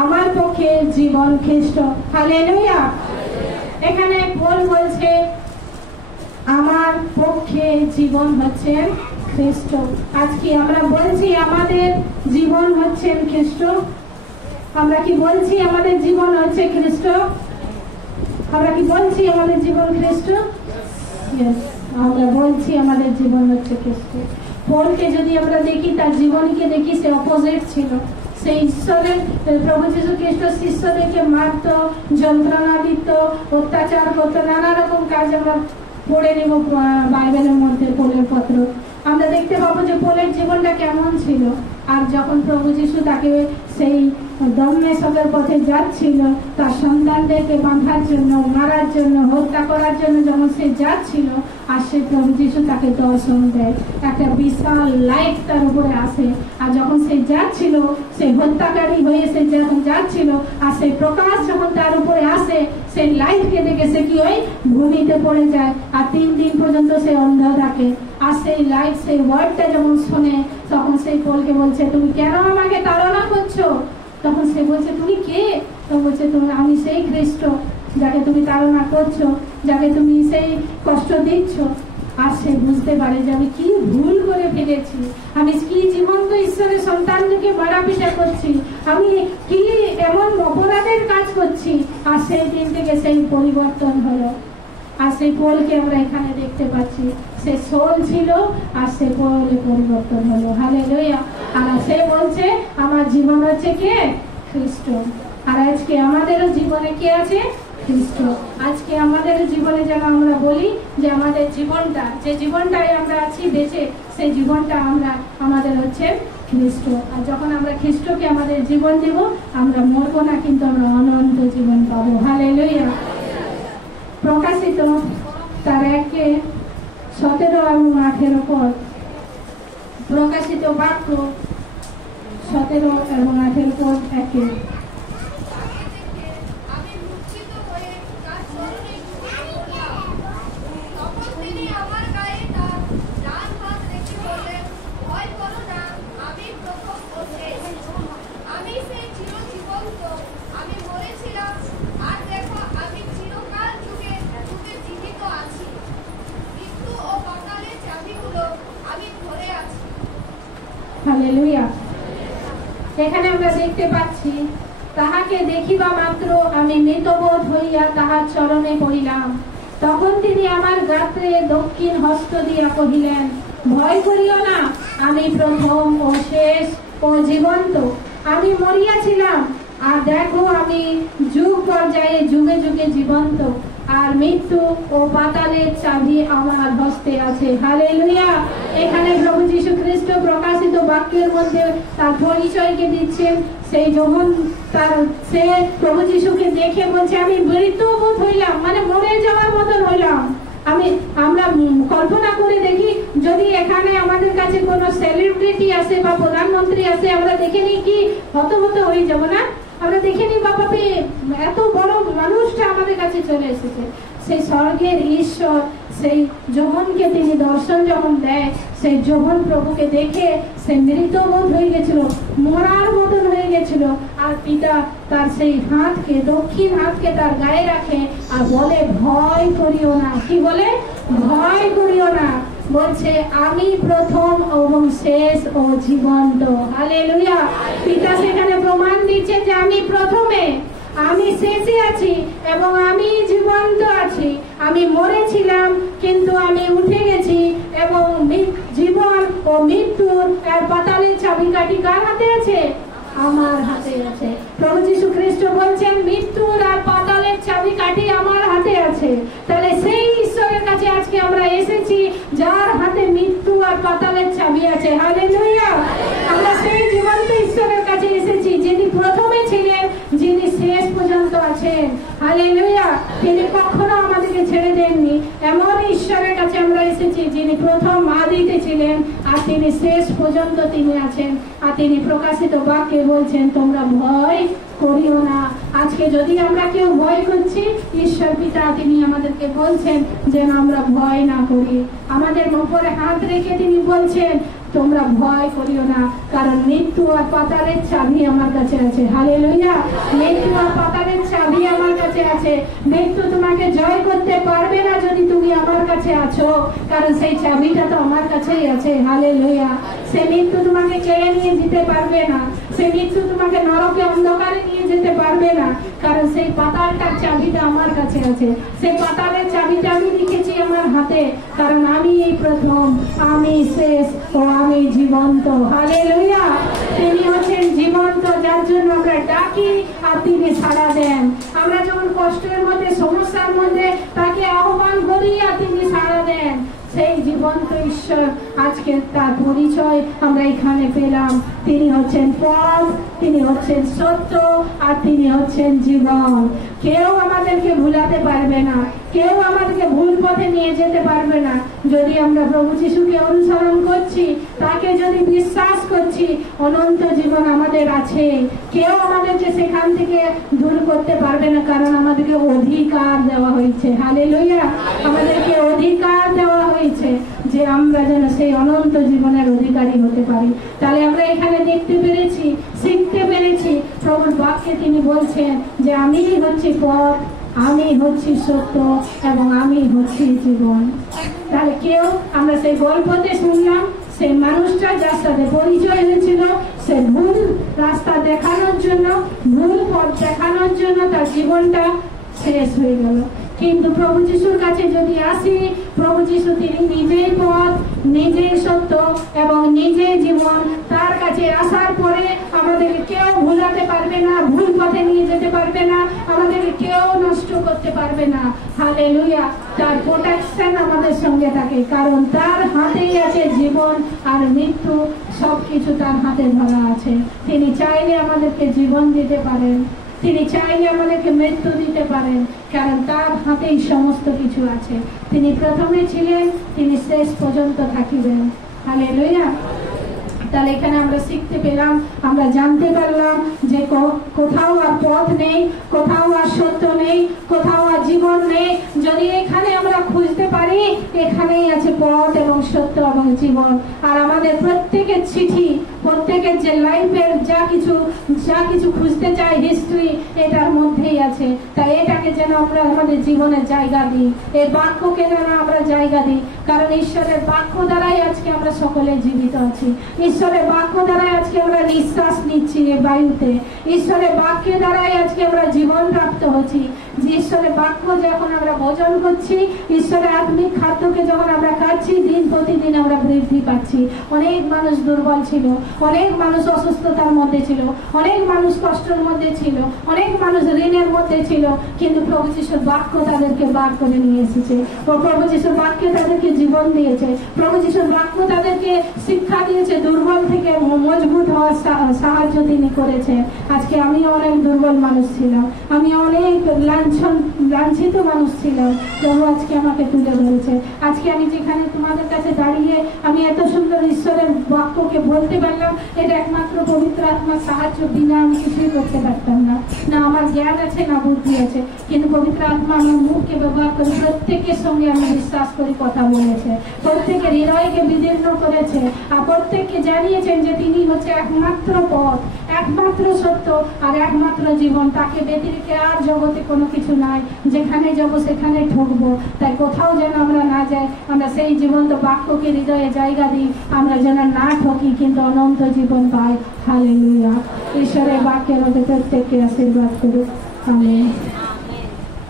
আমার পক্ষে জীবন খ্রিস্ট। হালেলুয়া। এখানে পৌল বলছে আমার পক্ষে জীবন হচ্ছে খ্রিস্ট। আজকে আমরা বলছি আমাদের জীবন হচ্ছে খ্রিস্ট। আমরা কি বলছি আমাদের জীবন হচ্ছে খ্রিস্ট? আমরা কি বলছি আমাদের জীবন খ্রিস্ট? Yes, আমরা বলছি আমাদের জীবন হচ্ছে খ্রিস্ট। পলকে যদি আমরা দেখি, তার জীবনকে দেখি, সে অপোজিট ছিল। সে ঈশ্বরের, প্রভু যীশু খ্রিস্ট শিষ্যদেরকে মারত, যন্ত্রণা দিত, অত্যাচার করতো, নানা রকম কাজ আমরা পড়ে নেব বাইবেলের মধ্যে পলের পত্র। আমরা দেখতে পাবো যে পলের জীবনটা কেমন ছিল। আর যখন প্রভু যীশু তাকে সেই দম্মেশকের পথে যাচ্ছিল, তার সন্তানদেরকে বাঁধার জন্য, মারার জন্য, হত্যা করার জন্য যখন সে যাচ্ছিল, আর সে প্রভু যীশু তাকে দর্শন দেয়, একটা বিশাল লাইট তার উপরে আসে। আর যখন সে যাচ্ছিল, সে হত্যাকারী হয়ে সে যখন যাচ্ছিল, আর সেই প্রকাশ যখন তার উপরে আসে, সেই লাইটকে দেখে সে কি হয়, ভূমিতে পড়ে যায়। আর 3 দিন পর্যন্ত সে অন্ধ থাকে। আর সেই লাইট, সেই ওয়ার্ডটা যখন শোনে, তখন সেই পলকে বলছে, তুমি কেন আমাকে তাড়না করছো? তখন সে বলছে, তুমি কে? তো বলছে, তুমি, আমি সেই খ্রিস্ট যাকে তুমি তাড়না করছো, যাকে তুমি সেই কষ্ট দিচ্ছ। আর সে বুঝতে পারে যে আমি কি ভুল করে ফেলেছি, আমি কি জীবন্ত ঈশ্বরের সন্তানকে মারাপিটা করছি, আমি কি এমন অপরাধের কাজ করছি। আর সেই দিন থেকে সেই পরিবর্তন হলো। আর সেই পলকে আমরা এখানে দেখতে পাচ্ছি, সে সোল ছিল আর সে পলে পরিবর্তন হলো। হালেলুয়া। আর সে বলছে আমার জীবন হচ্ছে কে? খ্রিস্ট। আর আজকে আমাদেরও জীবনে কে আছে? খ্রিস্ট। আজকে আমাদের জীবনে যেন আমরা বলি যে আমাদের জীবনটা, যে জীবনটাই আমরা আছি বেঁচে, সেই জীবনটা আমরা আমাদের হচ্ছে খ্রিস্ট। আর যখন আমরা খ্রিস্টকে আমাদের জীবন দেব, আমরা মরবো না, কিন্তু আমরা অনন্ত জীবন পাবো। হালেলুয়া। প্রকাশিত তার 1:17 এবং 18 পদ। প্রকাশিত বাক্য 17 এবং 18 পদ 1। হালেলুয়া। এখানে আমরা দেখতে পাচ্ছি, তাহাকে দেখিবা মাত্র আমি মৃতবোধ হইয়া তাহার চরণে পড়িলাম। তখন তিনি আমার গাত্রে দক্ষিণ হস্ত দিয়া কহিলেন, ভয় করিও না, আমি প্রথম ও শেষ ও জীবন্ত। আমি মরিয়াছিলাম, আর দেখো আমি যুগ পর্যায়ে যুগে যুগে জীবন্ত, আর মৃত্যু ও পাতালের চাবি আমার হস্তে আছে। হালেলুয়া। এখানে প্রভু যীশু খ্রিস্ট প্রকাশিত বাক্যের মধ্যে তার পরিচয়কে দিচ্ছেন। সেই যখন সে প্রভু যীশুকে দেখে বলছে, আমি মৃত্যুবোধ হইলাম, মানে মরে যাওয়ার মতন হইলাম। আমরা কল্পনা করে দেখি, যদি এখানে আমাদের কাছে কোনো সেলিব্রিটি আসে বা প্রধানমন্ত্রী আসে, আমরা দেখে নিই কি হতভত হয়ে যাবো না? আমরা দেখে নিই, বাবা এত বড় মানুষটা আমাদের কাছে চলে এসেছে। সেই স্বর্গের ঈশ্বর সেই যোহনকে তিনি দর্শন যখন দেয়, সেই যোহন প্রভুকে দেখে সে মৃতবোধ হয়ে গেছিল, মরার মতন হয়ে গেছিল। আর পিতা তার সেই হাতকে, দক্ষিণ হাতকে তার গায়ে রাখে আর বলে, ভয় করিও না। কি বলে? ভয় করিও না। বলছে, আমি প্রথম এবং শেষ ও জীবন্ত। হালেলুয়া। পিতা সেখানে প্রমাণ দিচ্ছে যে আমি প্রথমে, আমি শেষে আছি এবং আমি জীবন্ত আছি। আমি মরেছিলাম, কিন্তু আমি উঠে গেছি, এবং জীবন ও মৃত্যুর আর পাতালের চাবিকাঠি কার হাতে আছে? আমার হাতে আছে। প্রভু যীশু খ্রিস্ট বলছেন, মৃত্যুর আর পাতালের চাবিকাঠি আমার হাতে আছে। তাহলে সেই ঈশ্বরের কাছে আজকে আমরা এসেছি, যার হাতে মৃত্যু আর পাতালের চাবি আছে। হালেলুয়া। আমরা সেই জীবন্ত ঈশ্বরের কাছে এসেছি, যিনি প্রথমে ছিলেন, যিনি শেষ পর্যন্ত আছেন। হালেলুয়া। তিনি কখনো আমাদেরকে ছেড়ে দেননি। এমন ঈশ্বরের কাছে আমরা এসেছি, যিনি প্রথম আদিতে ছিলেন, আর তিনি শেষ পর্যন্ত তিনি আছেন। আর তিনি প্রকাশিত বাক্যে বলছেন, তোমরা ভয় করিও না। আজকে যদি আমরা কেউ ভয় করছি, ঈশ্বর পিতা তিনি আমাদেরকে বলছেন যেন আমরা ভয় না করি। আমাদের উপরে হাত রেখে তিনি বলছেন, তোমরা ভয় করিও না, কারণ মৃত্যু আর পাতালের চাবি আমার কাছে আছে। হালেলুয়া। মৃত্যু আর পাতালের চাবি চাবি আমার কাছে আছে। মৃত্যু তোমাকে জয় করতে পারবে না যদি তুমি আমার কাছে আছো, কারণ সেই চাবিটা তো আমার কাছেই আছে। হালেলুয়া। সে মৃত্যু তোমাকে কেড়ে নিয়ে যেতে পারবে না, সে মৃত্যু তোমাকে নরকে অন্ধকারে নিয়ে যেতে পারবে না, কারণ সেই পাতালটার চাবিটা আমার কাছে আছে। সেই পাতালের চাবিটা আমি রেখেছি আমার হাতে, কারণ আমি এই প্রথম, আমি শেষ ও আমি জীবন্ত। হালেলুয়া। তিনি হচ্ছেন জীবন্ত, যার জন্য আমরা ডাকি আর তিনি সাড়া দেন। আমরা যখন কষ্টের মধ্যে, সমস্যার মধ্যে তাকে আহ্বান করি আর তিনি সাড়া দেন। সেই জীবন্ত ঈশ্বর, আজকে তার পরিচয় আমরা এখানে পেলাম। তিনি হচ্ছেন পথ, তিনি হচ্ছেন সত্য, আর তিনি হচ্ছেন জীবন। কেউ আমাদেরকে ভুলাতে পারবে না, কেউ আমাদেরকে ভুল পথে নিয়ে যেতে পারবে না। যদি আমরা প্রভু যিশুকে অনুসরণ করছি, তাকে যদি বিশ্বাস করছি, অনন্ত জীবন আমাদের আছে। কেউ আমাদেরকে সেখান থেকে দূর করতে পারবে না, কারণ আমাদেরকে অধিকার দেওয়া হয়েছে। হালেলুয়া। আমাদেরকে অধিকার দেওয়া হয়েছে যে আমরা যেন সেই অনন্ত জীবনের অধিকারী হতে পারি। তাহলে আমরা এখানে দেখতে পেরেছি, শিখতে পেরেছি, প্রভুর বাক্যে তিনি বলছেন যে আমি হচ্ছি পথ, আমি হচ্ছি সত্য এবং আমি হচ্ছি জীবন। তাহলে কেউ, আমরা সেই গল্পতে শুনলাম, সেই মানুষটা যার সাথে পরিচয় হয়েছিল, সে ভুল রাস্তা দেখানোর জন্য, ভুল পথ দেখানোর জন্য তার জীবনটা শেষ হয়ে গেল। কিন্তু প্রভু যিশুর কাছে যদি আসি, প্রভু যিশু তিনি নিজেই পথ, নিজেই সত্য এবং নিজেই জীবন। তার কাছে আসার পরে আমাদেরকে কেউ ভুলাতে পারবে না, ভুল পথে নিয়ে যেতে পারবে না, আমাদেরকে কেউ নষ্ট করতে পারবে না। হালেলুয়া। তার প্রোটেকশন আমাদের সঙ্গে থাকে, কারণ তার হাতেই আছে জীবন আর মৃত্যু, সবকিছু তার হাতে ধরা আছে। তিনি চাইলে আমাদেরকে জীবন দিতে পারেন, তিনি চাইলে আমাদেরকে মৃত্যু দিতে পারেন, কারণ তার হাতেই সমস্ত কিছু আছে। তিনি প্রথমে ছিলেন, তিনি শেষ পর্যন্ত থাকিবেন। হালেলুয়া। তাহলে এখানে আমরা শিখতে পেলাম, আমরা জানতে পারলাম যে কোথাও আর পথ নেই, কোথাও আর সত্য নেই, কোথাও আর জীবন নেই। যদি এখানে আমরা খুঁজতে পারি, এখানেই আছে পথ এবং সত্য এবং জীবন। আর আমাদের প্রত্যেকের চিঠি, প্রত্যেকের যে লাইফের যা কিছু খুঁজতে চাই, হিস্ট্রি, এটার মধ্যেই আছে। তাই এটাকে যেন আমরা আমাদের জীবনের জায়গা দিই, এই বাক্যকে যেন আমরা জায়গা দিই, কারণ ঈশ্বরের বাক্য দ্বারাই আজকে আমরা সকলে জীবিত আছি। ঈশ্বরের বাক্য দ্বারাই আজকে আমরা নিঃশ্বাস নিচ্ছি এই বায়ুতে, ঈশ্বরের বাক্যের দ্বারাই আজকে আমরা জীবন প্রাপ্ত হচ্ছি। যে ঈশ্বরের বাক্য যখন আমরা ভোজন করছি, ঈশ্বরের আত্মিক খাদ্যকে যখন আমরা খাচ্ছি, দিন প্রতিদিন আমরা বৃদ্ধি পাচ্ছি। অনেক মানুষ দুর্বল ছিল, অনেক মানুষ অসুস্থতার মধ্যে ছিল, অনেক মানুষ কষ্টের মধ্যে ছিল, অনেক মানুষ ঋণের মধ্যে ছিল, কিন্তু প্রভু যিশুর বাক্য তাদেরকে বার করে নিয়ে এসেছে। প্রভু যিশুর বাক্য তাদেরকে জীবন দিয়েছে, প্রভু যিশুর বাক্য তাদেরকে শিক্ষা দিয়েছে, দুর্বল থেকে মজবুত হওয়ার সাহায্য তিনি করেছে। আজকে আমি অনেক দুর্বল মানুষ ছিলাম, আমি অনেক লাঞ্ছিত মানুষ ছিলাম, প্রভু আজকে আমাকে তুলে ধরেছে। আজকে আমি যেখানে তোমাদের কাছে দাঁড়িয়ে আমি এত সুন্দর ঈশ্বরের বাক্যকে বলতে পারলাম, এটা একমাত্র পবিত্র আত্মার সাহায্য, বিনা আমি কিছুই করতে পারতাম না। না আমার জ্ঞান আছে, না বুদ্ধি আছে, কিন্তু পবিত্র আত্মা আমার মুখকে ব্যবহার করে প্রত্যেকের সঙ্গে আমি বিশ্বাস করি কথা বলেছে, প্রত্যেকের হৃদয়কে বিদীর্ণ করেছে, আর প্রত্যেককে জানিয়েছেন যে তিনি হচ্ছে একমাত্র পথ, একমাত্র সত্য আর একমাত্র জীবন। তাকে ব্যতিরেকে আর জগতে কোনো কিছু নাই, যেখানে যাবো সেখানে ঠকবো। তাই কোথাও যেন আমরা না যাই, আমরা সেই জীবন্ত বাক্যকে হৃদয়ে জায়গা দিই, আমরা যেন না ঠকি কিন্তু অনন্ত জীবন পাই। হালেলুয়া। ঈশ্বরের বাক্যের মধ্যে প্রত্যেককে আশীর্বাদ করুক। আমেন।